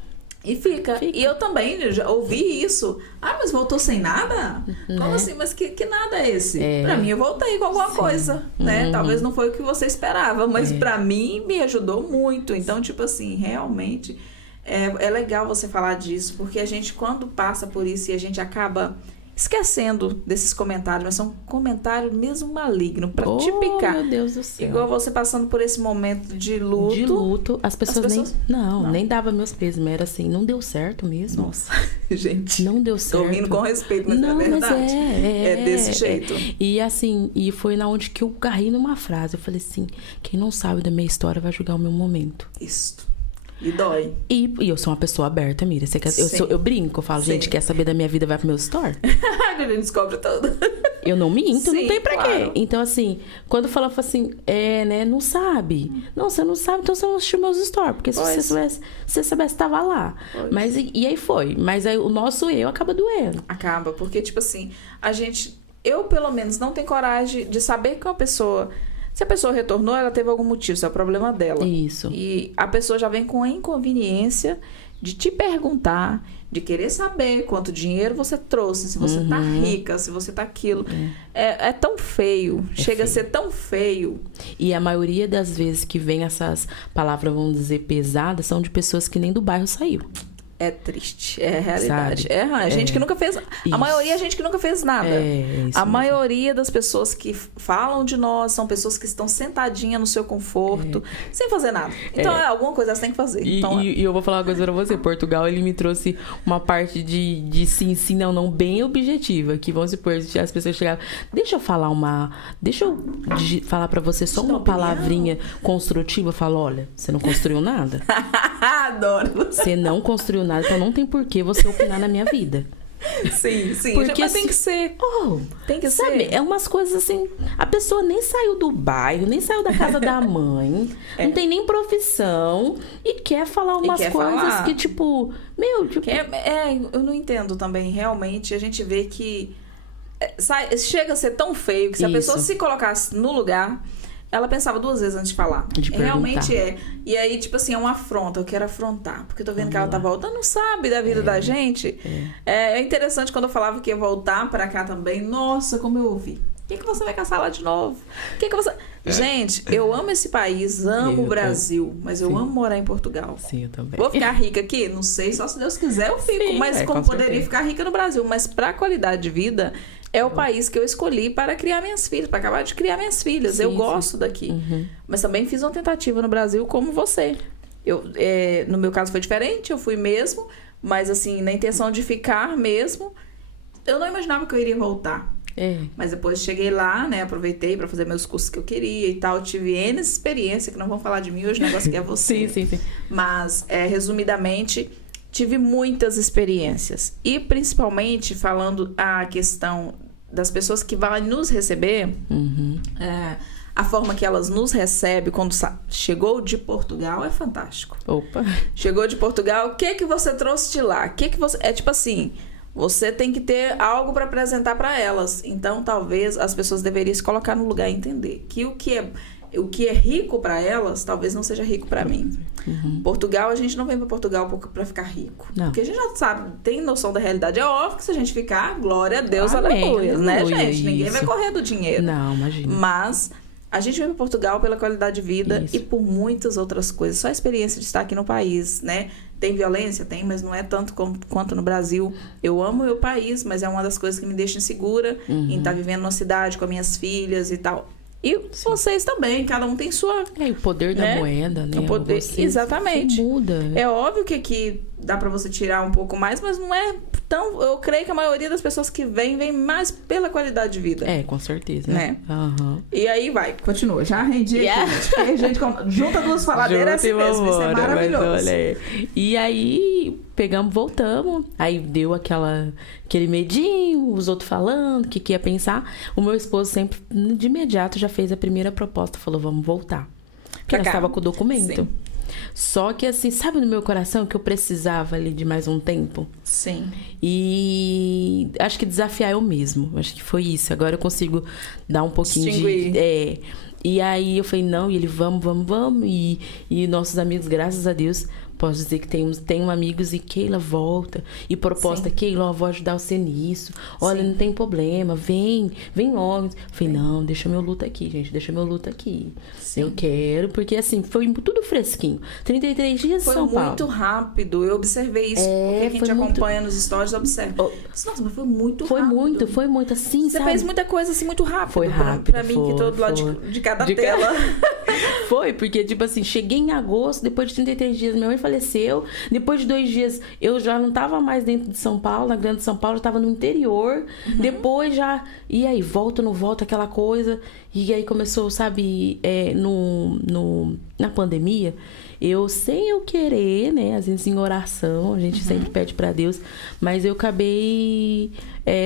E fica. E eu também já ouvi isso. Mas voltou sem nada? Como assim? Mas que nada é esse? Pra mim, eu voltei com alguma coisa, né? Talvez não foi o que você esperava, mas pra mim, me ajudou muito. Então, tipo assim, realmente, é legal você falar disso, porque a gente, quando passa por isso e a gente acaba esquecendo desses comentários, mas são comentários mesmo malignos, pra te picar. Meu Deus do céu. Igual você passando por esse momento de luto. De luto, as pessoas nem davam meus pesos, mas era assim, não deu certo mesmo. Nossa, gente. Não deu certo. Tô rindo com respeito, mas não, é verdade. É desse jeito. E assim, e foi na onde que eu garrei numa frase. Eu falei assim, quem não sabe da minha história vai julgar o meu momento. Isso. E dói. E eu sou uma pessoa aberta, Mira. Eu brinco, eu falo, gente, quer saber da minha vida, vai pro meu story. A gente descobre tudo. Eu não minto, não tem pra claro. quê. Então, assim, quando fala assim, né, não sabe. Não, você não sabe, então você não assistiu meus stories. Porque se você soubesse, tava lá. Mas, e aí foi. Mas aí o nosso eu acaba doendo. Acaba, porque, tipo assim, eu pelo menos não tenho coragem de saber que uma pessoa... Se a pessoa retornou, ela teve algum motivo, isso é o problema dela. Isso. E a pessoa já vem com a inconveniência de te perguntar, de querer saber quanto dinheiro você trouxe, se você tá rica, se você tá aquilo. É tão feio, chega a ser tão feio. E a maioria das vezes que vem essas palavras, vamos dizer, pesadas, são de pessoas que nem do bairro saiu. É triste, é a realidade. Sabe? A gente que nunca fez... A maioria é gente que nunca fez nada. A maioria das pessoas que falam de nós são pessoas que estão sentadinhas no seu conforto, sem fazer nada. Então, alguma coisa elas têm que fazer. E eu vou falar uma coisa pra você. Portugal, ele me trouxe uma parte de sim, não, bem objetiva. Que, vamos supor, as pessoas chegavam... Deixa eu falar pra você só uma palavrinha construtiva. Eu falo, olha, você não construiu nada. Adoro. Você não construiu nada, então não tem por que você opinar na minha vida. Sim. Porque mas tem que ser. Tem que sabe, ser. É umas coisas assim... A pessoa nem saiu do bairro, nem saiu da casa da mãe, não tem nem profissão e quer falar umas coisas que, tipo... eu não entendo também, realmente. A gente vê que chega a ser tão feio que se a pessoa se colocasse no lugar... Ela pensava 2 vezes antes de falar. Realmente é. E aí, tipo assim, é uma afronta. Eu quero afrontar. Porque eu tô vendo que ela tá voltando, não sabe da vida da gente. É interessante quando eu falava que ia voltar pra cá também. Nossa, como eu ouvi. O que você vai caçar lá de novo? Gente, eu amo esse país, amo o Brasil. Mas eu amo morar em Portugal. Sim, eu também. Vou ficar rica aqui? Não sei, só se Deus quiser eu fico. Mas como poderia ficar rica no Brasil? Mas pra qualidade de vida... É o país que eu escolhi para criar minhas filhas, para acabar de criar minhas filhas. Eu gosto daqui. Mas também fiz uma tentativa no Brasil como você. No meu caso foi diferente, eu fui mesmo, mas assim, na intenção de ficar mesmo, eu não imaginava que eu iria voltar. Mas depois cheguei lá, né, aproveitei para fazer meus cursos que eu queria e tal, tive N experiência, que não vão falar de mim hoje, o negócio aqui é você. Sim. Mas, resumidamente... Tive muitas experiências. E principalmente falando a questão das pessoas que vão nos receber, a forma que elas nos recebem quando chegou de Portugal é fantástico. Opa! Chegou de Portugal, o que você trouxe de lá? É tipo assim, você tem que ter algo para apresentar para elas. Então, talvez as pessoas deveriam se colocar no lugar e entender que o que o que é rico para elas, talvez não seja rico para mim. Portugal, a gente não vem para Portugal para ficar rico. Não. Porque a gente já sabe, tem noção da realidade. É óbvio que se a gente ficar, glória a Deus, Amém, aleluia, né, aleluia, gente? Ninguém vai isso. correr do dinheiro. Não, imagina. Mas a gente vem para Portugal pela qualidade de vida Isso. e por muitas outras coisas. Só a experiência de estar aqui no país, né? Tem violência? Tem, mas não é tanto quanto no Brasil. Eu amo o meu país, mas é uma das coisas que me deixa insegura em estar vivendo numa cidade com as minhas filhas e tal. E vocês também, cada um tem sua... É, o poder da moeda, né? O poder, exatamente. Você muda. É óbvio que aqui dá pra você tirar um pouco mais, mas não é tão... Eu creio que a maioria das pessoas que vem mais pela qualidade de vida. É, com certeza. Né? Aham. E aí vai, continua. Já rendi Yeah. aqui, gente. Porque a gente junta duas faladeiras assim Junto e mesmo. Isso é vambora, maravilhoso. mas olha aí. E aí, pegamos, voltamos. Aí deu aquele medinho, os outros falando, o que ia pensar. O meu esposo sempre, de imediato, já fez a primeira proposta. Falou, vamos voltar. Porque nós estava com o documento. Sim. Só que assim, sabe no meu coração que eu precisava ali de mais um tempo? Sim. E acho que desafiar eu mesmo. Acho que foi isso. Agora eu consigo dar um pouquinho Distinguir. de... E aí eu falei, não, e ele, vamos. E nossos amigos, graças a Deus, posso dizer que tenho amigos e Keila volta. E proposta, Sim. Keila, ó, vou ajudar você nisso. Olha, Sim. não tem problema, vem logo. Eu falei, não, deixa meu luto aqui, gente, deixa meu luto aqui. Sim. Eu quero, porque assim, foi tudo fresquinho. 33 dias Foi em São Paulo. muito rápido, eu observei isso. Porque quem foi te muito- acompanha nos stories observa. Nossa, mas foi muito Foi rápido. muito assim, Você sabe? fez muita coisa assim muito rápido. Foi rápido, Pra mim, que foi, tô do lado foi. de cada De tela. Foi, porque, tipo assim, cheguei em agosto, depois de 33 dias, minha mãe faleceu. Depois de 2 dias, eu já não tava mais dentro de São Paulo, na Grande São Paulo, eu tava no interior. Depois já... E aí, volta, não volta, aquela coisa. E aí começou, sabe, na pandemia, eu, sem eu querer, né, às vezes em oração, a gente sempre pede pra Deus, mas eu acabei...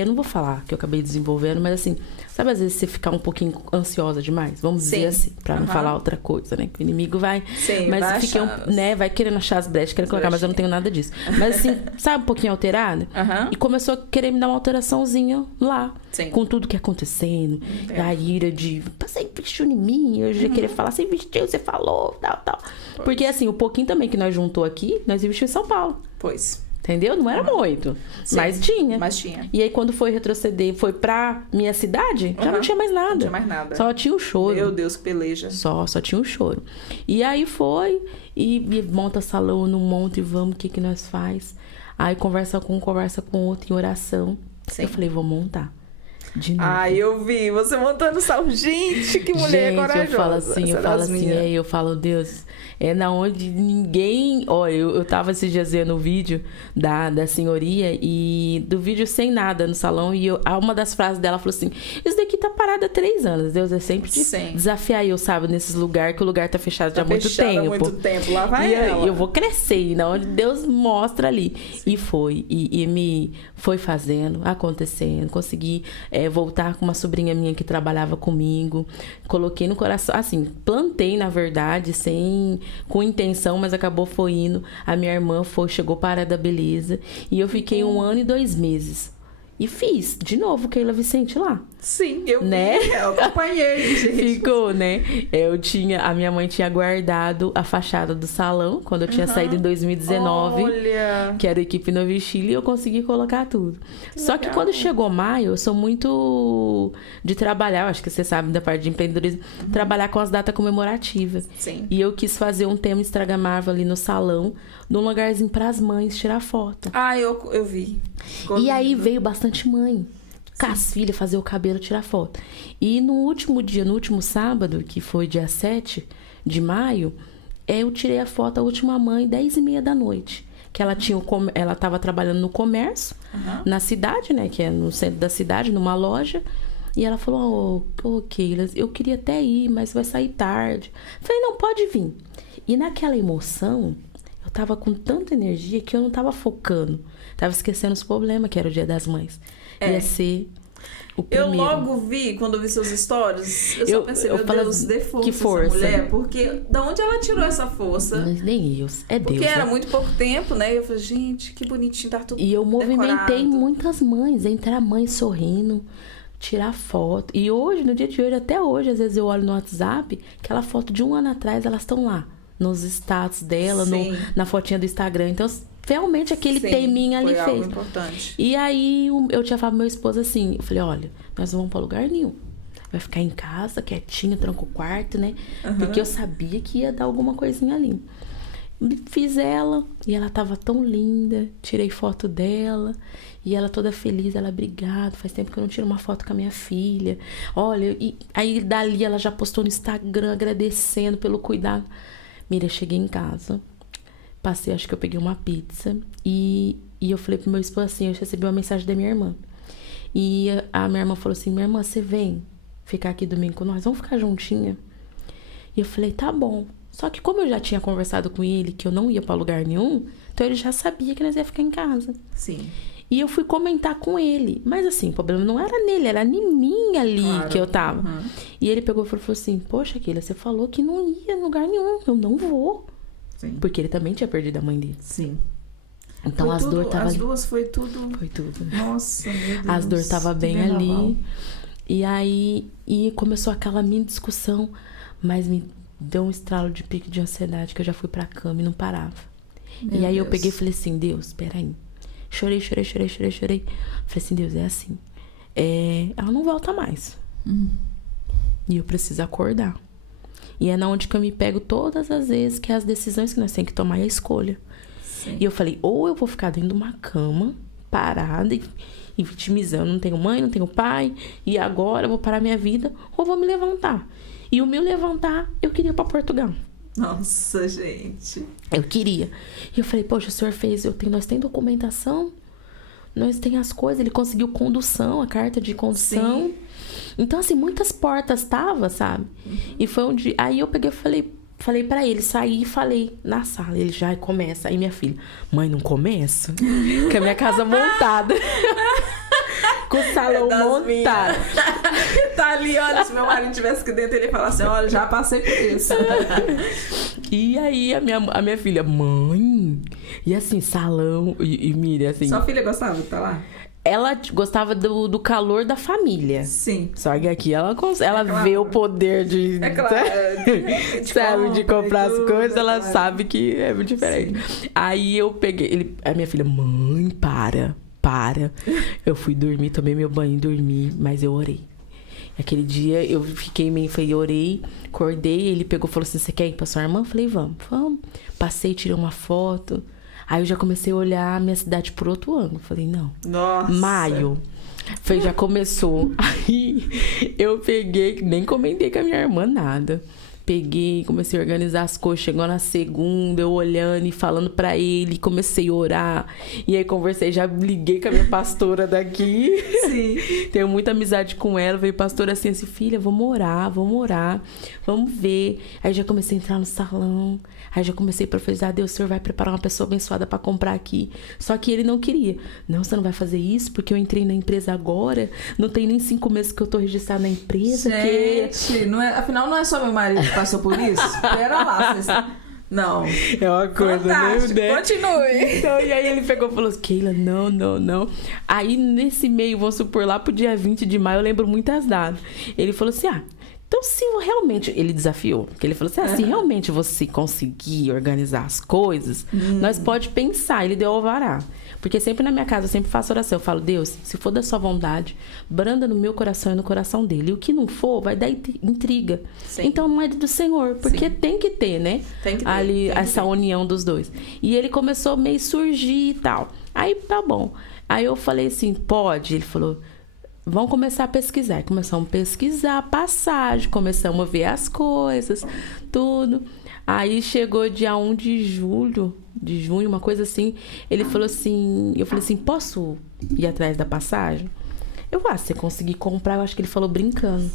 não vou falar que eu acabei desenvolvendo, mas assim... Sabe, às vezes você ficar um pouquinho ansiosa demais? Vamos Sim. dizer assim, pra não Aham. falar outra coisa, né? Que o inimigo vai... Sim, mas vai fica, achar- né? Vai querendo achar as brechas, querendo colocar, mas eu não tenho nada disso. Mas assim, sabe, um pouquinho alterada? Aham. E começou a querer me dar uma alteraçãozinha lá. Sim. Com tudo que é acontecendo. Entendo. A ira de... Você investiu em mim. Eu já queria falar, você investiu, você falou, tal. Porque assim, o pouquinho também que nós juntou aqui, nós investimos em São Paulo. Pois. Entendeu? Não era muito. Sim. Mas tinha. Mas tinha. E aí, quando foi retroceder, foi pra minha cidade, já não Aham. tinha mais nada. Não tinha mais nada. Só tinha o choro. Meu Deus, que peleja. Só tinha um choro. E aí foi, e monta salão, não monta e vamos, o que nós faz? Aí conversa com outro em oração. Sim. Eu falei, vou montar. De novo. Ai, eu vi você montando sal. Gente, que mulher Gente, corajosa. eu falo assim, Essa das minhas. aí eu falo, Deus, é na onde ninguém... Ó, eu tava esses dias vendo o vídeo da senhoria e do vídeo sem nada no salão e uma das frases dela falou assim, isso daqui tá parado há 3 anos, Deus é sempre Sim. desafiar eu, sabe, nesses lugares que o lugar tá fechado já há muito Fechada tempo. há muito tempo. Lá vai E aí, ela. eu vou crescer, na onde Deus mostra ali. E foi, e me foi fazendo, acontecendo. Consegui voltar com uma sobrinha minha que trabalhava comigo. Coloquei no coração, assim, plantei, na verdade, com intenção, mas acabou foi indo. A minha irmã chegou para a área da beleza. E eu fiquei 1 ano e 2 meses. E fiz, de novo, Keila Vicente lá. Sim, eu Né? vi, eu acompanhei, gente. Ficou, né? A minha mãe tinha guardado a fachada do salão quando eu tinha saído em 2019. Olha. Que era a equipe Novi Chile, e eu consegui colocar tudo. Só que legal. quando chegou maio, eu sou muito de trabalhar, acho que você sabe da parte de empreendedorismo, trabalhar com as datas comemorativas. Sim. E eu quis fazer um tema Instagramável ali no salão, num lugarzinho para as mães tirar foto. Ah, eu vi. Ficou E aí lindo. veio bastante mãe. Com as filhas, fazer o cabelo, tirar foto. E no último sábado, que foi dia 7 de maio, eu tirei a foto da última mãe, 10h30 da noite. Que ela estava trabalhando no comércio, na cidade, né? Que é no centro da cidade, numa loja. E ela falou, ô Keila, eu queria até ir, mas vai sair tarde. Falei, não, pode vir. E naquela emoção, eu tava com tanta energia que eu não tava focando. Tava esquecendo os problemas, que era o Dia das Mães. Ia ser o Eu primeiro. logo vi, quando eu vi seus stories, eu só pensei, eu meu falo, Deus, dê força que força. essa mulher. Porque da onde ela tirou essa força? Mas nem eu, é Deus. Porque era né? muito pouco tempo, né? E eu falei, gente, que bonitinho, tá tudo E eu movimentei decorado. muitas mães, entre a mãe sorrindo, tirar foto. E hoje, no dia de hoje, até hoje, às vezes eu olho no WhatsApp, aquela foto de um ano atrás, elas estão lá, nos status dela, na fotinha do Instagram. Então, realmente, aquele teminha ali foi fez. Algo importante. E aí, eu tinha falado pro meu esposo assim, eu falei, olha, nós não vamos pra lugar nenhum. Vai ficar em casa, quietinho, tranca o quarto, né? Porque eu sabia que ia dar alguma coisinha ali. Fiz ela, e ela tava tão linda, tirei foto dela, e ela toda feliz, ela, obrigado, faz tempo que eu não tiro uma foto com a minha filha. Olha, e aí dali ela já postou no Instagram, agradecendo pelo cuidado. Mira, cheguei em casa, passei, acho que eu peguei uma pizza, e eu falei pro meu esposo assim, eu recebi uma mensagem da minha irmã. E a minha irmã falou assim, minha irmã, você vem ficar aqui domingo com nós? Vamos ficar juntinha? E eu falei, tá bom. Só que como eu já tinha conversado com ele que eu não ia pra lugar nenhum, então ele já sabia que nós ia ficar em casa. Sim. E eu fui comentar com ele. Mas assim, o problema não era nele, era em mim ali que eu tava. E ele pegou e falou assim, poxa, Keila, você falou que não ia em lugar nenhum. Eu não vou. Sim. Porque ele também tinha perdido a mãe dele. Sim. Então foi as dores estavam ali. As duas foi tudo. Foi tudo. Nossa, meu Deus. As dores estavam bem ali. E aí começou aquela mini discussão, mas me deu um estralo de pique de ansiedade, que eu já fui pra cama e não parava. E aí eu peguei e falei assim, Deus, peraí. Chorei. Falei assim, Deus, é assim. Ela não volta mais. E eu preciso acordar. E é na onde que eu me pego todas as vezes, que as decisões que nós temos que tomar é a escolha. Sim. E eu falei, ou eu vou ficar dentro de uma cama, parada e vitimizando, não tenho mãe, não tenho pai, e agora eu vou parar minha vida, ou vou me levantar. E o meu levantar, eu queria ir pra Portugal. Nossa, gente. Eu queria. E eu falei, poxa, o senhor fez, nós tem documentação, nós tem as coisas, ele conseguiu condução, a carta de condução. Sim. Então, assim, muitas portas tava, sabe? E foi onde, aí eu peguei e falei pra ele, saí e falei na sala. Ele já começa. Aí minha filha, mãe, não começa? Com a minha casa montada. Com o salão montado. Tá ali, olha, se meu marido estivesse aqui dentro, ele ia falar assim, olha, já passei por isso. E aí a minha filha, mãe, e assim, salão, e Miriam, assim... Sua filha gostava de estar lá? Ela gostava do calor da família. Sim. Só que aqui ela vê o poder de... É claro. Sabe, de comprar as coisas, ela sabe que é muito diferente. Sim. Aí eu peguei... A minha filha, mãe, para. Eu fui dormir, tomei meu banho e dormi, mas eu orei. Aquele dia eu fiquei meio... orei, acordei, ele pegou e falou assim, você quer ir pra sua irmã? Eu falei, vamos. Passei, tirei uma foto... Aí eu já comecei a olhar a minha cidade por outro ângulo. Falei, não. Nossa. Maio. Já começou. Aí eu peguei, nem comentei com a minha irmã nada. Peguei, comecei a organizar as coisas. Chegou na segunda, eu olhando e falando pra ele. Comecei a orar. E aí conversei, já liguei com a minha pastora daqui. Sim. Tenho muita amizade com ela. Veio pastora assim, filha, vamos orar. Vamos ver. Aí já comecei a entrar no salão. Aí já comecei a profetizar, Deus, o Senhor vai preparar uma pessoa abençoada pra comprar aqui. Só que ele não queria. Não, você não vai fazer isso porque eu entrei na empresa agora. Não tem nem 5 meses que eu tô registrada na empresa. Gente, afinal não é só meu marido que passou por isso? Pera lá, vocês... Não. É uma coisa, né? Continue. Então, e aí ele pegou e falou, Keila, não. Aí nesse meio, vamos supor, lá pro dia 20 de maio, eu lembro muitas datas. Ele falou assim, então, se realmente... Ele desafiou. Porque ele falou assim, se realmente você conseguir organizar as coisas, nós pode pensar. Ele deu alvará. Porque sempre na minha casa, eu sempre faço oração. Eu falo, Deus, se for da sua vontade, branda no meu coração e no coração dele. E o que não for, vai dar intriga. Sim. Então, não é do Senhor. Porque tem que ter, né? Tem que ter. Ali, essa união dos dois. E ele começou meio surgir e tal. Aí, tá bom. Aí eu falei assim, pode? Ele falou... Vamos começar a pesquisar. Começamos a pesquisar passagem, começamos a ver as coisas, tudo. Aí chegou dia 1 de junho, uma coisa assim. Ele falou assim, eu falei assim, posso ir atrás da passagem? Eu falei, se você conseguir comprar, eu acho que ele falou brincando.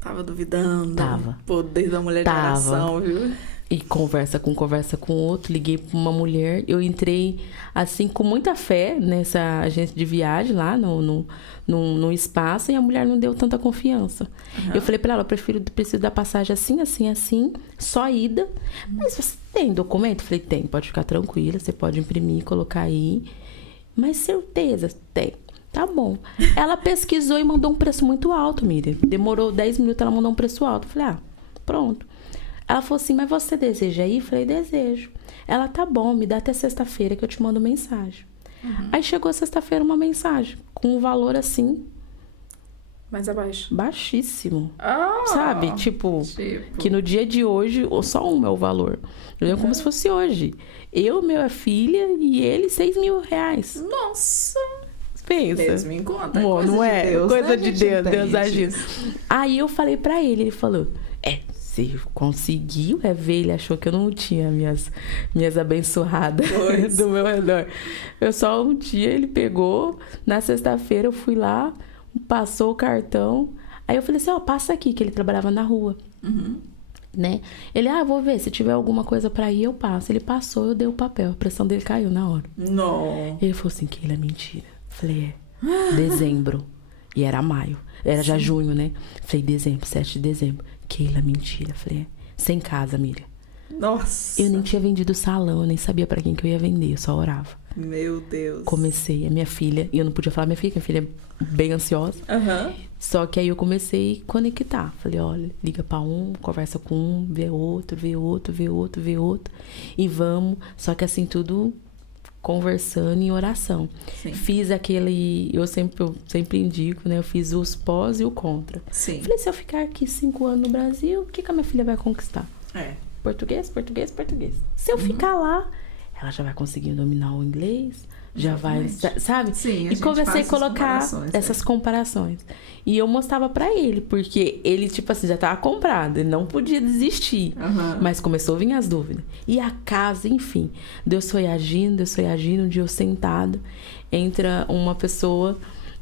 Tava duvidando. Tava. Poder da mulher de oração, viu? E conversa com outro, liguei pra uma mulher. Eu entrei, assim, com muita fé nessa agência de viagem lá no espaço, e a mulher não deu tanta confiança. Eu falei pra ela, eu preciso da passagem assim, só ida. Mas você tem documento? Eu falei, tem, pode ficar tranquila, você pode imprimir, colocar aí. Mas certeza, tem. Tá bom. Ela pesquisou e mandou um preço muito alto, Miriam. Demorou 10 minutos, ela mandou um preço alto. Eu falei, pronto. Ela falou assim, mas você deseja ir? Eu falei, desejo. Ela, tá bom, me dá até sexta-feira que eu te mando mensagem. Aí chegou sexta-feira uma mensagem com um valor assim... Mais abaixo. Baixíssimo. Sabe? Tipo, que no dia de hoje, só um é o valor. Eu lembro como se fosse hoje. Eu, minha filha e ele, R$6.000. Nossa! Pensa. Deus me conta. Não é? Deus, coisa né, de Deus, Deus entende. agindo. Aí eu falei pra ele falou, você conseguiu ver? Ele achou que eu não tinha minhas abençoadas do meu redor. Um dia ele pegou, na sexta-feira eu fui lá, passou o cartão. Aí eu falei assim, passa aqui, que ele trabalhava na rua. Né? Ele, vou ver, se tiver alguma coisa pra ir, eu passo. Ele passou, eu dei o papel, a pressão dele caiu na hora. Não. Ele falou assim, Keila, é mentira. Falei, dezembro. E era maio. Era já junho, né? Falei, dezembro, 7 de dezembro. Keila, mentira. Falei, sem casa, Miriam. Nossa. Eu nem tinha vendido o salão, eu nem sabia pra quem que eu ia vender, eu só orava. Meu Deus. Comecei, a minha filha, e eu não podia falar minha filha é bem ansiosa. Só que aí eu comecei a conectar. Falei, olha, liga pra um, conversa com um, vê outro. E vamos. Só que assim, tudo conversando em oração. Sim. Fiz aquele... Eu sempre indico, né? Eu fiz os pós e o contra. Sim. Falei, se eu ficar aqui 5 anos no Brasil, o que a minha filha vai conquistar? Português. Se eu ficar lá, ela já vai conseguir dominar o inglês, já vai, sabe? Sim, e comecei a colocar essas comparações. E eu mostrava pra ele, porque ele, tipo assim, já tava comprado, ele não podia desistir. Mas começou a vir as dúvidas. E a casa, enfim, Deus foi agindo. Um dia eu sentado, entra uma pessoa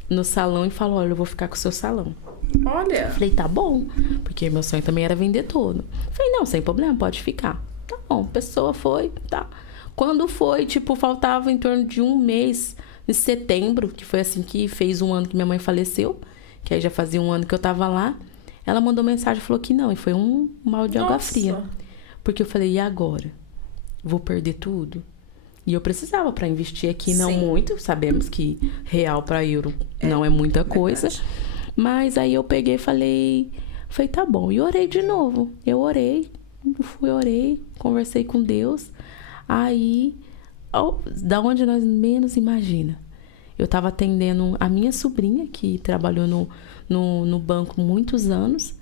no salão e fala, olha, eu vou ficar com o seu salão. Olha. Falei, tá bom, porque meu sonho também era vender todo. Falei, não, sem problema, pode ficar. Tá bom, pessoa foi, tá. Quando foi, tipo, faltava em torno de um mês, em setembro, que foi assim que fez 1 ano que minha mãe faleceu, que aí já fazia 1 ano que eu tava lá, ela mandou mensagem e falou que não, e foi um mal de água fria. Porque eu falei, e agora? Vou perder tudo? E eu precisava para investir aqui, não muito, sabemos que real para euro não é muita coisa. Mas aí eu peguei e falei, tá bom. E orei de novo. Eu orei, conversei com Deus. Aí, da onde nós menos imagina. Eu tava atendendo a minha sobrinha, que trabalhou no banco muitos anos.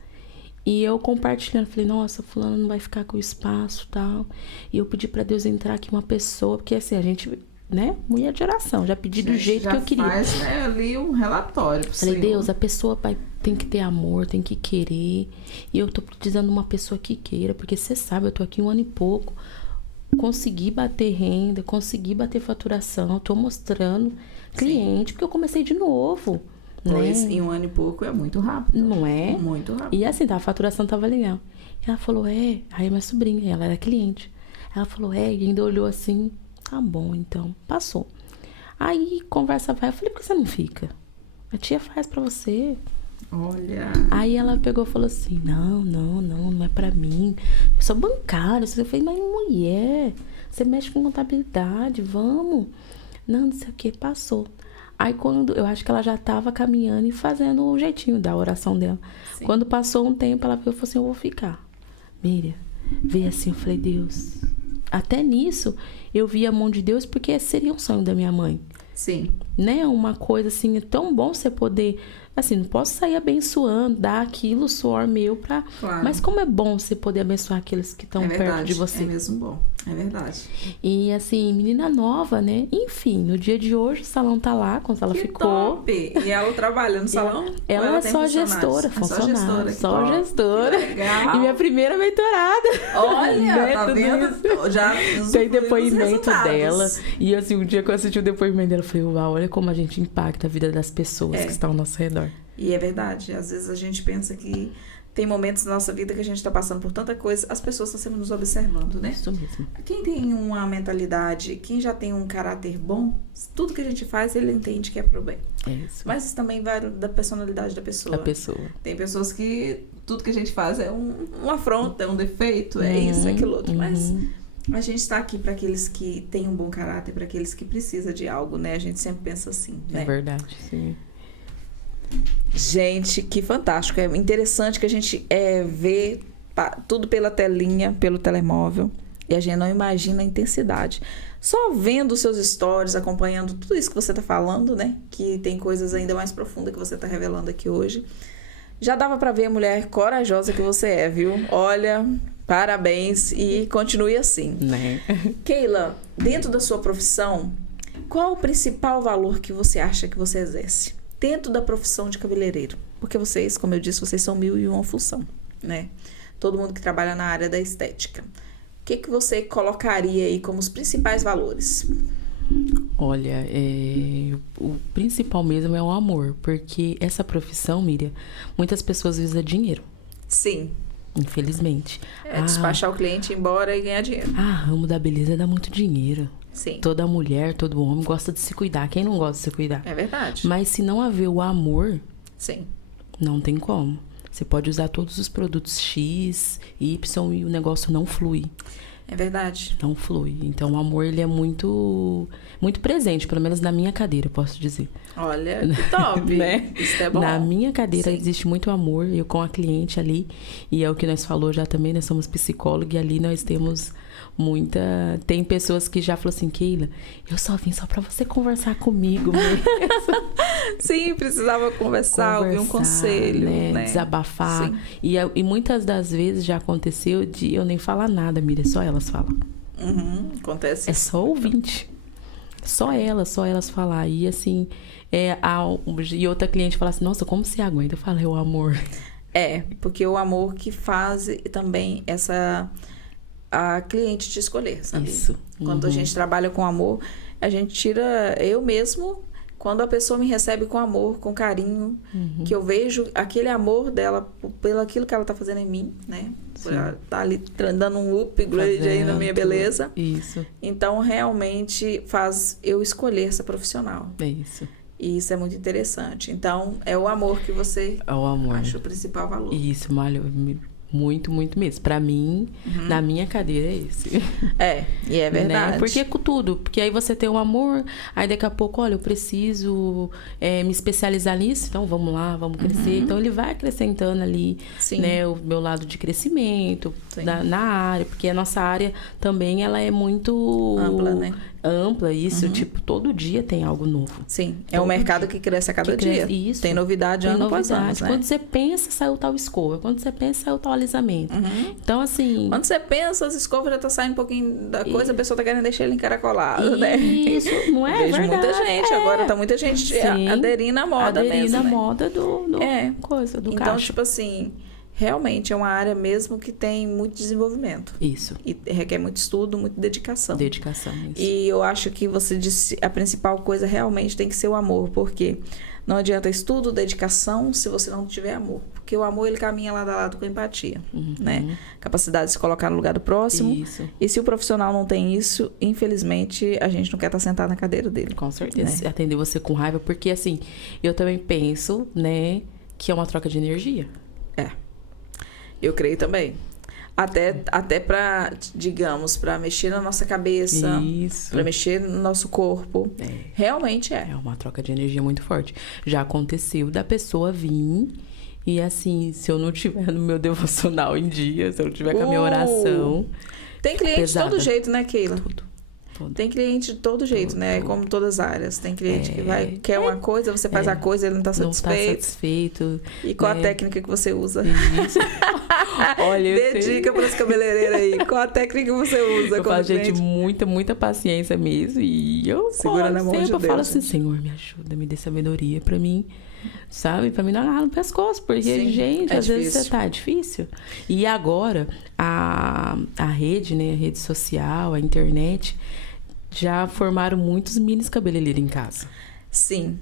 E eu compartilhando, falei, nossa, fulano não vai ficar com o espaço e tal. E eu pedi pra Deus entrar aqui uma pessoa, porque assim, a gente... né? Mulher de oração, já pedi do jeito que eu queria. Faz, né, ali um relatório pro Falei, Senhor. Deus, a pessoa tem que ter amor, tem que querer. E eu tô precisando de uma pessoa que queira, porque você sabe, eu tô aqui 1 ano e pouco. Consegui bater renda, consegui bater faturação, tô mostrando cliente, porque eu comecei de novo. Pois, né? em 1 ano e pouco é muito rápido. Não é? Muito rápido. E assim, a faturação tava legal. Ela falou, aí minha sobrinha, ela era cliente. Ela falou, e ainda olhou assim, tá bom, então, passou. Aí, conversa vai, eu falei, por que você não fica? A tia faz pra você. Olha. Aí ela pegou e falou assim, não é pra mim. Eu sou bancária. Eu falei, mas mulher, você mexe com contabilidade, vamos. Não sei o que, passou. Aí quando, eu acho que ela já tava caminhando e fazendo o jeitinho da oração dela. Sim. Quando passou um tempo, ela falou assim, eu vou ficar. Miriam, veio assim, eu falei, Deus. Até nisso, eu vi a mão de Deus, porque seria um sonho da minha mãe. Sim. Né? Uma coisa assim, é tão bom você poder... Assim, não posso sair abençoando, dar aquilo, suor meu pra... Claro. Mas como é bom você poder abençoar aqueles que estão perto de você. É mesmo bom, é verdade. E assim, menina nova, né? Enfim, no dia de hoje o salão tá lá, quando ela ficou. Top! E ela trabalha no salão? Ela é tem só funcionários? gestora, É funcionária. só Só gestora. Que legal. E minha primeira mentorada. Olha, né? tá Tudo vendo? isso. Já Tem depoimento resultados. dela. E assim, um dia que eu assisti o depoimento dela, eu falei, uau, olha como a gente impacta a vida das pessoas que estão ao nosso redor. E é verdade. Às vezes a gente pensa que tem momentos na nossa vida que a gente está passando por tanta coisa, as pessoas estão sempre nos observando, né? Isso mesmo. Quem tem uma mentalidade, quem já tem um caráter bom, tudo que a gente faz, ele entende que é pro bem. É isso. Mas também vai da personalidade da pessoa. A pessoa. Tem pessoas que tudo que a gente faz é uma afronta, é um defeito, é isso, é aquilo outro. Mas A gente está aqui para aqueles que têm um bom caráter, para aqueles que precisam de algo, né? A gente sempre pensa assim, né? É verdade, sim. Gente, que fantástico. É interessante que a gente vê tudo pela telinha, pelo telemóvel, e a gente não imagina a intensidade. Só vendo os seus stories, acompanhando tudo isso que você está falando, né? Que tem coisas ainda mais profundas que você está revelando aqui hoje. Já dava para ver a mulher corajosa que você é, viu? Olha, parabéns e continue assim. Né? Keila, dentro da sua profissão, qual o principal valor que você acha que você exerce dentro da profissão de cabeleireiro? Porque vocês, como eu disse, vocês são 1001 função, né? Todo mundo que trabalha na área da estética. O que você colocaria aí como os principais valores? Olha, o principal mesmo é o amor, porque essa profissão, Miriam, muitas pessoas visam dinheiro. Sim. Infelizmente. Despachar o cliente, ir embora e ganhar dinheiro. Ramo da beleza dá muito dinheiro. Sim. Toda mulher, todo homem gosta de se cuidar. Quem não gosta de se cuidar? É verdade. Mas se não haver o amor, sim, não tem como. Você pode usar todos os produtos X, Y e o negócio não flui. É verdade. Não flui. Então, o amor, ele é muito presente, pelo menos na minha cadeira, eu posso dizer. Olha, que top. Né? Isso é bom. Na minha cadeira Sim. existe muito amor, eu com a cliente ali, e é o que nós falou já também, nós somos psicólogos, e ali nós temos tem pessoas que já falam assim, Keila, eu só vim só pra você conversar comigo mesmo. Sim, precisava conversar, ouvir um conselho, né? Desabafar. E muitas das vezes já aconteceu de eu nem falar nada, Miriam, só elas falam. Acontece. É só ouvinte. Só elas falar. E assim, e outra cliente fala assim, nossa, como você aguenta? Eu falo, é o amor. Porque o amor que faz também a cliente te escolher, sabe? Isso. Quando a gente trabalha com amor, a gente tira eu mesmo, quando a pessoa me recebe com amor, com carinho, que eu vejo aquele amor dela pelo aquilo que ela tá fazendo em mim, né? Por ela tá ali dando um upgrade aí na minha beleza. Isso. Então, realmente faz eu escolher essa profissional. É isso. E isso é muito interessante. Então, é o amor que você acha o principal valor. Isso, Malho. Muito, muito mesmo. Pra mim, na minha cadeira é esse. E é verdade. Né? Porque com tudo. Porque aí você tem o amor, aí daqui a pouco, olha, eu preciso me especializar nisso, então vamos lá, vamos crescer. Então ele vai acrescentando ali, né, o meu lado de crescimento na área, porque a nossa área também ela é muito ampla, né? Ampla, isso, tipo, todo dia tem algo novo. Sim, é um mercado que cresce a cada dia. Isso. Tem novidade ano após ano, né? Quando você pensa, saiu tal escova. Quando você pensa, saiu tal alisamento. Então, assim... Quando você pensa, as escovas já tá saindo um pouquinho da coisa, a pessoa tá querendo deixar ele encaracolado, né? Isso, não é Vejo verdade. muita gente, agora tá muita gente aderindo à moda mesmo, aderindo à né? moda do então, caixa. Tipo assim... Realmente é uma área mesmo que tem muito desenvolvimento. Isso. E requer muito estudo, muita dedicação. Dedicação, isso. E eu acho que você disse, a principal coisa realmente tem que ser o amor, porque não adianta estudo, dedicação, se você não tiver amor. Porque o amor, ele caminha lado a lado com a empatia, né? Capacidade de se colocar no lugar do próximo. Isso. E se o profissional não tem isso, infelizmente, a gente não quer estar sentado na cadeira dele. Com certeza. Né? Atender você com raiva, porque assim, eu também penso, né, que é uma troca de energia. Eu creio também. Até para, digamos, para mexer na nossa cabeça, para mexer no nosso corpo. Realmente é. É uma troca de energia muito forte. Já aconteceu da pessoa vir e assim, se eu não tiver no meu devocional em dia, se eu não tiver com a minha oração... Tem cliente de todo jeito, né, Keila? Tudo. Tem cliente de todo jeito, né? Como todas as áreas. Tem cliente que quer uma coisa, você faz a coisa, ele não tá satisfeito. Não tá satisfeito. E qual a técnica que você usa? Isso. Olha, dê dica para os cabeleireiros aí. Qual a técnica que você usa? Eu falo, gente, muita paciência mesmo. E eu segura na mão de Deus. Eu falo assim, Senhor, me ajuda, me dê sabedoria pra mim. Sabe? Pra mim não agarrar no pescoço. Porque, gente, às vezes você tá difícil. E agora, a rede, né? A rede social, a internet... já formaram muitos minis cabeleireiros em casa. Sim,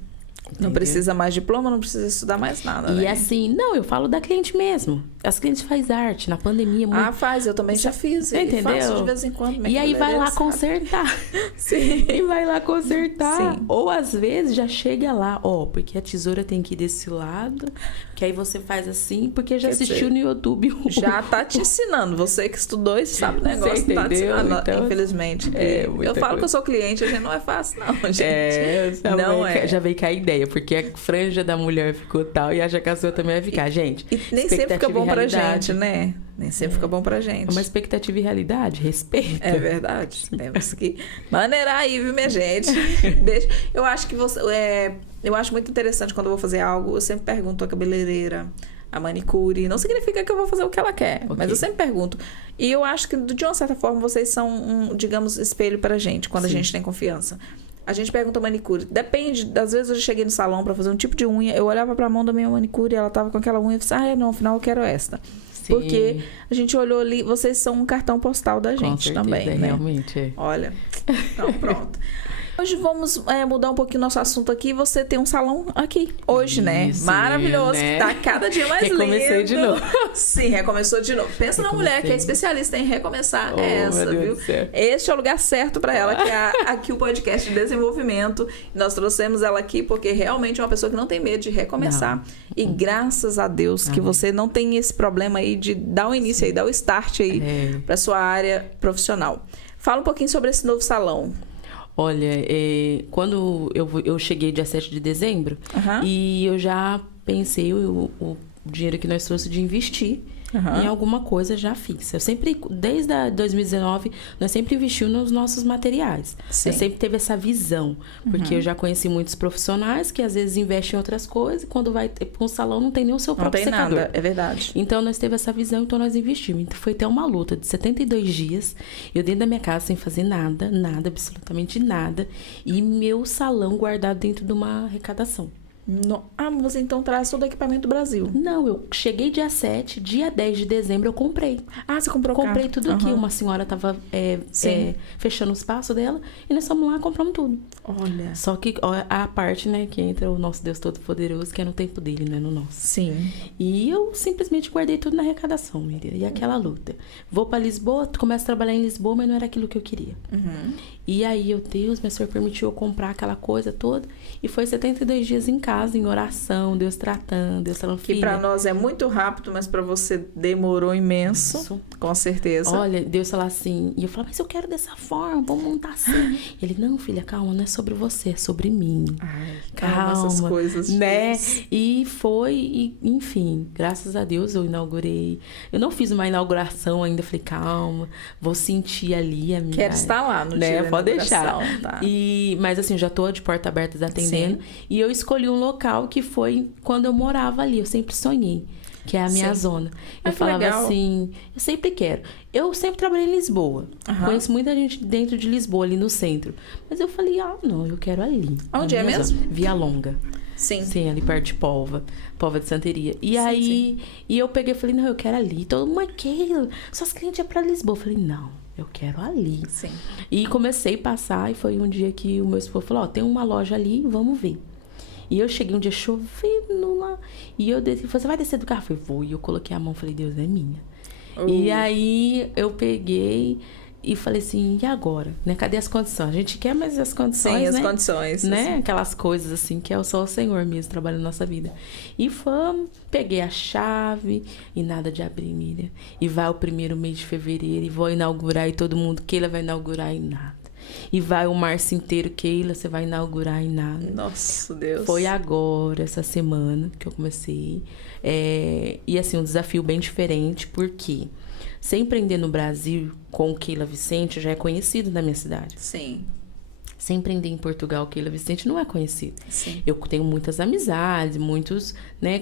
Não precisa mais diploma, não precisa estudar mais nada, E né? assim, não, eu falo da cliente mesmo. As clientes fazem arte, na pandemia. Ah, faz, eu também já fiz. Entendeu? E faço de vez em quando. E aí vai lá consertar. Sim. E vai lá consertar. Sim. Ou às vezes já chega lá, ó, porque a tesoura tem que ir desse lado, que aí você faz assim, porque já assistiu no YouTube. Já tá te ensinando. Você que estudou e sabe o negócio, Você tá te entendeu? ensinando, Então, infelizmente. Eu falo que eu sou cliente, a gente não é fácil, não, gente. Não é. Já veio com a ideia, porque a franja da mulher ficou tal e acha que a sua também vai ficar. Gente, E nem sempre fica bom pra realidade. gente, né? Nem sempre fica bom pra gente. É uma expectativa e realidade, respeito. É verdade. Temos que maneirar aí, viu, minha gente? Eu acho que eu acho muito interessante quando eu vou fazer algo, eu sempre pergunto à cabeleireira, a manicure. Não significa que eu vou fazer o que ela quer, mas eu sempre pergunto. E eu acho que, de uma certa forma, vocês são digamos, espelho pra gente, quando a gente tem confiança. A gente pergunta a manicure. Depende, às vezes eu já cheguei no salão pra fazer um tipo de unha, eu olhava pra mão da minha manicure, ela tava com aquela unha e falei, não, afinal eu quero esta. Sim. Porque a gente olhou ali, vocês são um cartão postal da gente também, né? Realmente. Olha, então pronto. Hoje vamos mudar um pouquinho o nosso assunto aqui. Você tem um salão aqui hoje, né? Maravilhoso, né? tá cada dia mais lindo. Recomecei de novo. Sim, recomeçou de novo. Pensa na mulher que é especialista em recomeçar essa, viu? Este é o lugar certo pra ela, que é aqui o podcast de desenvolvimento. Nós trouxemos ela aqui porque realmente é uma pessoa que não tem medo de recomeçar. Não. E graças a Deus que você não tem esse problema aí de dar o início aí, dar o start aí pra sua área profissional. Fala um pouquinho sobre esse novo salão. Olha, quando eu cheguei dia 7 de dezembro, e eu já pensei o dinheiro que nós trouxemos de investir em alguma coisa já fixa. Eu sempre, desde 2019, nós sempre investimos nos nossos materiais. Sim. Eu sempre teve essa visão, porque eu já conheci muitos profissionais que às vezes investem em outras coisas e quando vai para um salão não tem nem o seu próprio secador. Não tem nada, é verdade. Então, nós teve essa visão, então nós investimos. Então, foi até uma luta de 72 dias, eu dentro da minha casa sem fazer nada, absolutamente nada, e meu salão guardado dentro de uma arrecadação. Mas você então traz todo o equipamento do Brasil? Não, eu cheguei dia 7, dia 10 de dezembro eu comprei. Ah, você comprou Comprei tudo aqui. Uma senhora tava fechando o espaço dela e nós fomos lá e compramos tudo. Olha. Só que a parte, né, que entra o nosso Deus Todo-Poderoso, que é no tempo dele, não é no nosso. Sim. E eu simplesmente guardei tudo na arrecadação, Miriam. E aquela luta. Vou pra Lisboa, começo a trabalhar em Lisboa, mas não era aquilo que eu queria. E aí, Deus, meu Senhor permitiu eu comprar aquela coisa toda. E foi 72 dias em casa, em oração, Deus tratando, Deus falando, filha. Que pra nós é muito rápido, mas pra você demorou imenso. Com certeza. Olha, Deus falou assim, e eu falava, mas eu quero dessa forma, vamos montar assim. Ele, não, filha, calma, não é sobre você, é sobre mim. Ai, calma, essas coisas. Né? E foi, enfim, graças a Deus eu inaugurei. Eu não fiz uma inauguração ainda, falei, calma, vou sentir ali a minha... Quero estar lá no dia da pode deixar. Tá. Mas assim, já tô de porta aberta atendendo. Sim. E eu escolhi um local que foi quando eu morava ali, eu sempre sonhei. Que é a minha zona. Eu falava legal. Assim, eu sempre quero. Eu sempre trabalhei em Lisboa. Conheço muita gente dentro de Lisboa, ali no centro. Mas eu falei, não, eu quero ali. Onde é mesmo? Zona. Via Longa. Sim. Sim, ali perto de Póvoa de Santeria. E aí, e eu peguei e falei, não, eu quero ali. Todo mundo, mas que? Suas clientes é pra Lisboa. Eu falei, não, eu quero ali. Sim. E comecei a passar, e foi um dia que o meu esposo falou, tem uma loja ali, vamos ver. E eu cheguei um dia chovendo lá. E eu desci, você vai descer do carro? Eu falei, vou. E eu coloquei a mão, falei, Deus, é minha. E aí eu peguei e falei assim, e agora? Né? Cadê as condições? A gente quer, mas as condições, sim, as né? condições. Né? Assim. Aquelas coisas assim, que é só o Senhor mesmo trabalhando na nossa vida. E fomos, peguei a chave e nada de abrir, Miriam. E vai o primeiro mês de fevereiro e vou inaugurar e todo mundo, Keila vai inaugurar e nada. E vai o março inteiro, Keila, você vai inaugurar e nada. Nossa, Deus. Foi agora, essa semana, que eu comecei. E assim, um desafio bem diferente, porque sem empreender no Brasil com o Keila Vicente, já é conhecido na minha cidade. Sim. Sem empreender em Portugal, Keila Vicente não é conhecido. Sim. Eu tenho muitas amizades,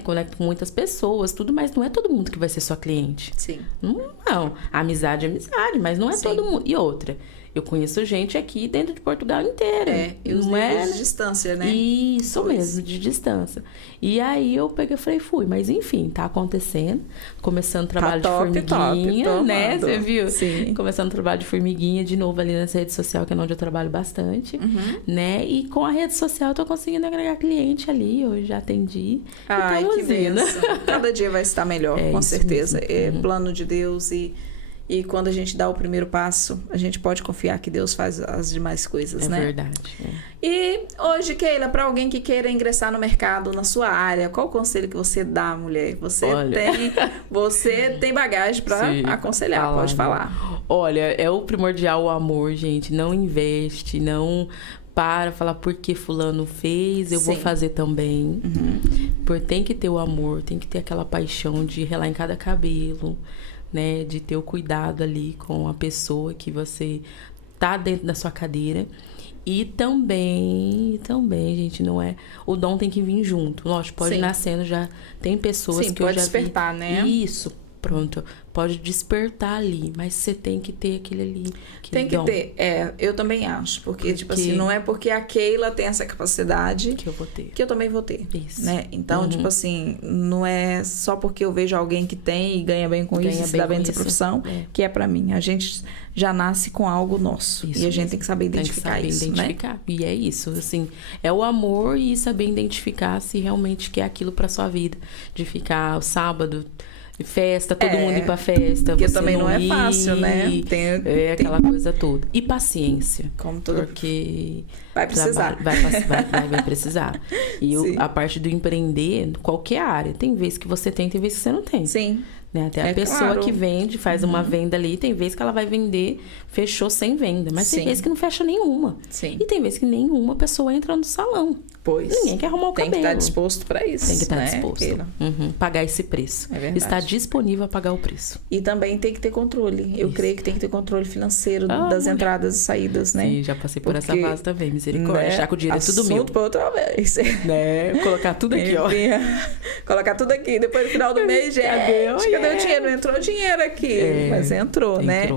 conecto com muitas pessoas, tudo, mas não é todo mundo que vai ser sua cliente. Sim. Não, amizade é amizade, mas não é todo mundo. E outra... Eu conheço gente aqui dentro de Portugal inteira. E os níveis de distância, né? Isso mesmo, de distância. E aí eu peguei e falei, fui. Mas enfim, tá acontecendo. Começando trabalho de formiguinha, né? Você viu? Sim. Começando trabalho de formiguinha de novo ali nessa rede social, que é onde eu trabalho bastante, né? E com a rede social eu tô conseguindo agregar cliente ali. Eu já atendi. Ai, que bênção. Cada dia vai estar melhor, com certeza. É plano de Deus e quando a gente dá o primeiro passo, a gente pode confiar que Deus faz as demais coisas, né? É verdade. E hoje, Keila, para alguém que queira ingressar no mercado, na sua área, qual o conselho que você dá, mulher? Você tem bagagem para aconselhar, pode falar. Olha, é o primordial o amor, gente. Não investe, não para falar porque fulano fez, eu vou fazer também. Porque tem que ter o amor, tem que ter aquela paixão de relar em cada cabelo, né, de ter o cuidado ali com a pessoa que você tá dentro da sua cadeira. E também, gente, não é... O dom tem que vir junto. Lógico, pode ir nascendo, já tem pessoas que eu já vi... pode despertar, né? Isso, pronto. Pode despertar ali, mas você tem que ter aquele ali. Tem que ter, eu também acho. Porque, tipo assim, não é porque a Keila tem essa capacidade que eu vou ter. Que eu também vou ter. Isso. Né? Então, tipo assim, não é só porque eu vejo alguém que tem e ganha bem com isso, se dá bem nessa profissão, que é pra mim. A gente já nasce com algo nosso. Isso e a gente tem que saber identificar isso, né? E é isso, assim, é o amor e saber identificar se realmente quer aquilo pra sua vida. De ficar o sábado... Festa, todo mundo ir pra festa. Porque você também não é fácil, né? Tem aquela coisa toda. E paciência. Como tudo. Porque... Vai precisar. Vai precisar. E a parte do empreender, qualquer área. Tem vezes que você tem vezes que você não tem. Sim. Né? Até a pessoa que vende, faz uma venda ali, tem vezes que ela vai vender, fechou sem venda. Mas tem vezes que não fecha nenhuma. Sim. E tem vezes que nenhuma pessoa entra no salão. Pois. Ninguém quer arrumar o cabelo. Tem que estar disposto para isso. Tem que estar disposto. Pagar esse preço. É verdade. Está disponível a pagar o preço. E também tem que ter controle. Eu creio que tem que ter controle financeiro das entradas e saídas, né? Sim, já passei por essa fase também, misericórdia. Achar que o dinheiro é tudo meu. Assunto para outra vez. Né? Colocar tudo aqui, ó. Colocar tudo aqui. Depois no final do mês, gente. Cadê o dinheiro? Não entrou dinheiro aqui. Mas entrou, né?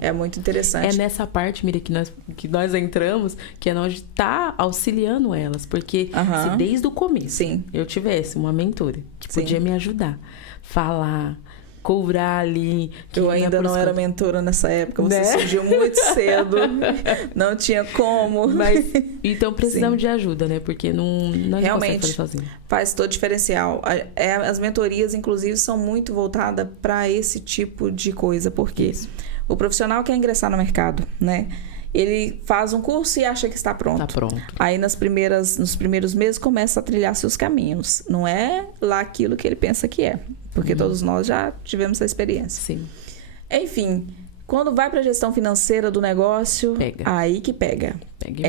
É muito interessante. É nessa parte, Miriam, que nós entramos, que é nós tá auxiliando elas. Porque se desde o começo eu tivesse uma mentora que podia me ajudar, falar, cobrar ali... Eu ainda não era mentora nessa época. Você surgiu muito cedo. Não tinha como. Mas, então precisamos de ajuda, né? Porque não realmente fazer sozinho. Faz todo diferencial. As mentorias, inclusive, são muito voltadas para esse tipo de coisa. Porque o profissional quer ingressar no mercado, né? Ele faz um curso e acha que está pronto. Aí nos primeiros meses começa a trilhar seus caminhos. Não é lá aquilo que ele pensa que é. Porque todos nós já tivemos essa experiência. Sim. Enfim, quando vai para a gestão financeira do negócio, aí que pega.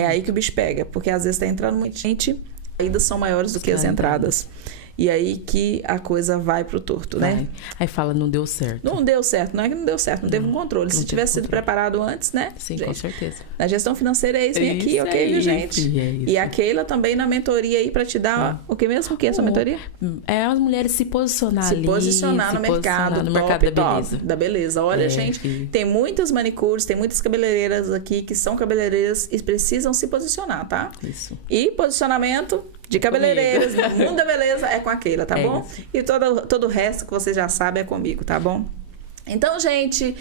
Aí que o bicho pega. Porque às vezes está entrando muita gente, as saídas são maiores do que as entradas. E aí que a coisa vai pro torto, né? Aí fala, não deu certo. Não deu certo, não é que não deu certo, não teve um controle. Se tivesse sido preparado antes, né? Sim, gente, com certeza. Na gestão financeira é isso, vem aqui, ok, viu, gente? E a Keila também na mentoria aí pra te dar o que mesmo? O que é essa mentoria? É as mulheres se posicionar ali. Se posicionar no mercado da beleza. Da beleza. Olha, gente, tem muitas manicures, tem muitas cabeleireiras aqui que são cabeleireiras e precisam se posicionar, tá? Isso. E posicionamento de cabeleireiras, no mundo da beleza é com a Keila, tá bom? Isso. E todo o resto que você já sabe é comigo, tá bom? Então, gente,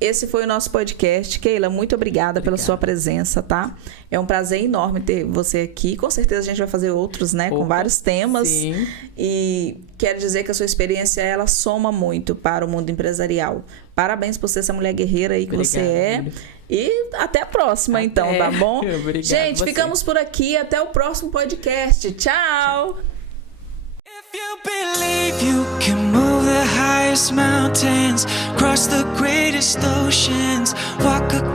esse foi o nosso podcast. Keila, muito obrigada pela sua presença, tá? É um prazer enorme ter você aqui. Com certeza a gente vai fazer outros, né? Com vários temas. Sim. E quero dizer que a sua experiência, ela soma muito para o mundo empresarial. Parabéns por ser essa mulher guerreira aí que você é. E até a próxima, então, tá bom? Obrigado, gente, ficamos por aqui. Até o próximo podcast. Tchau! If you believe you can move the highest mountains, cross the greatest oceans, walk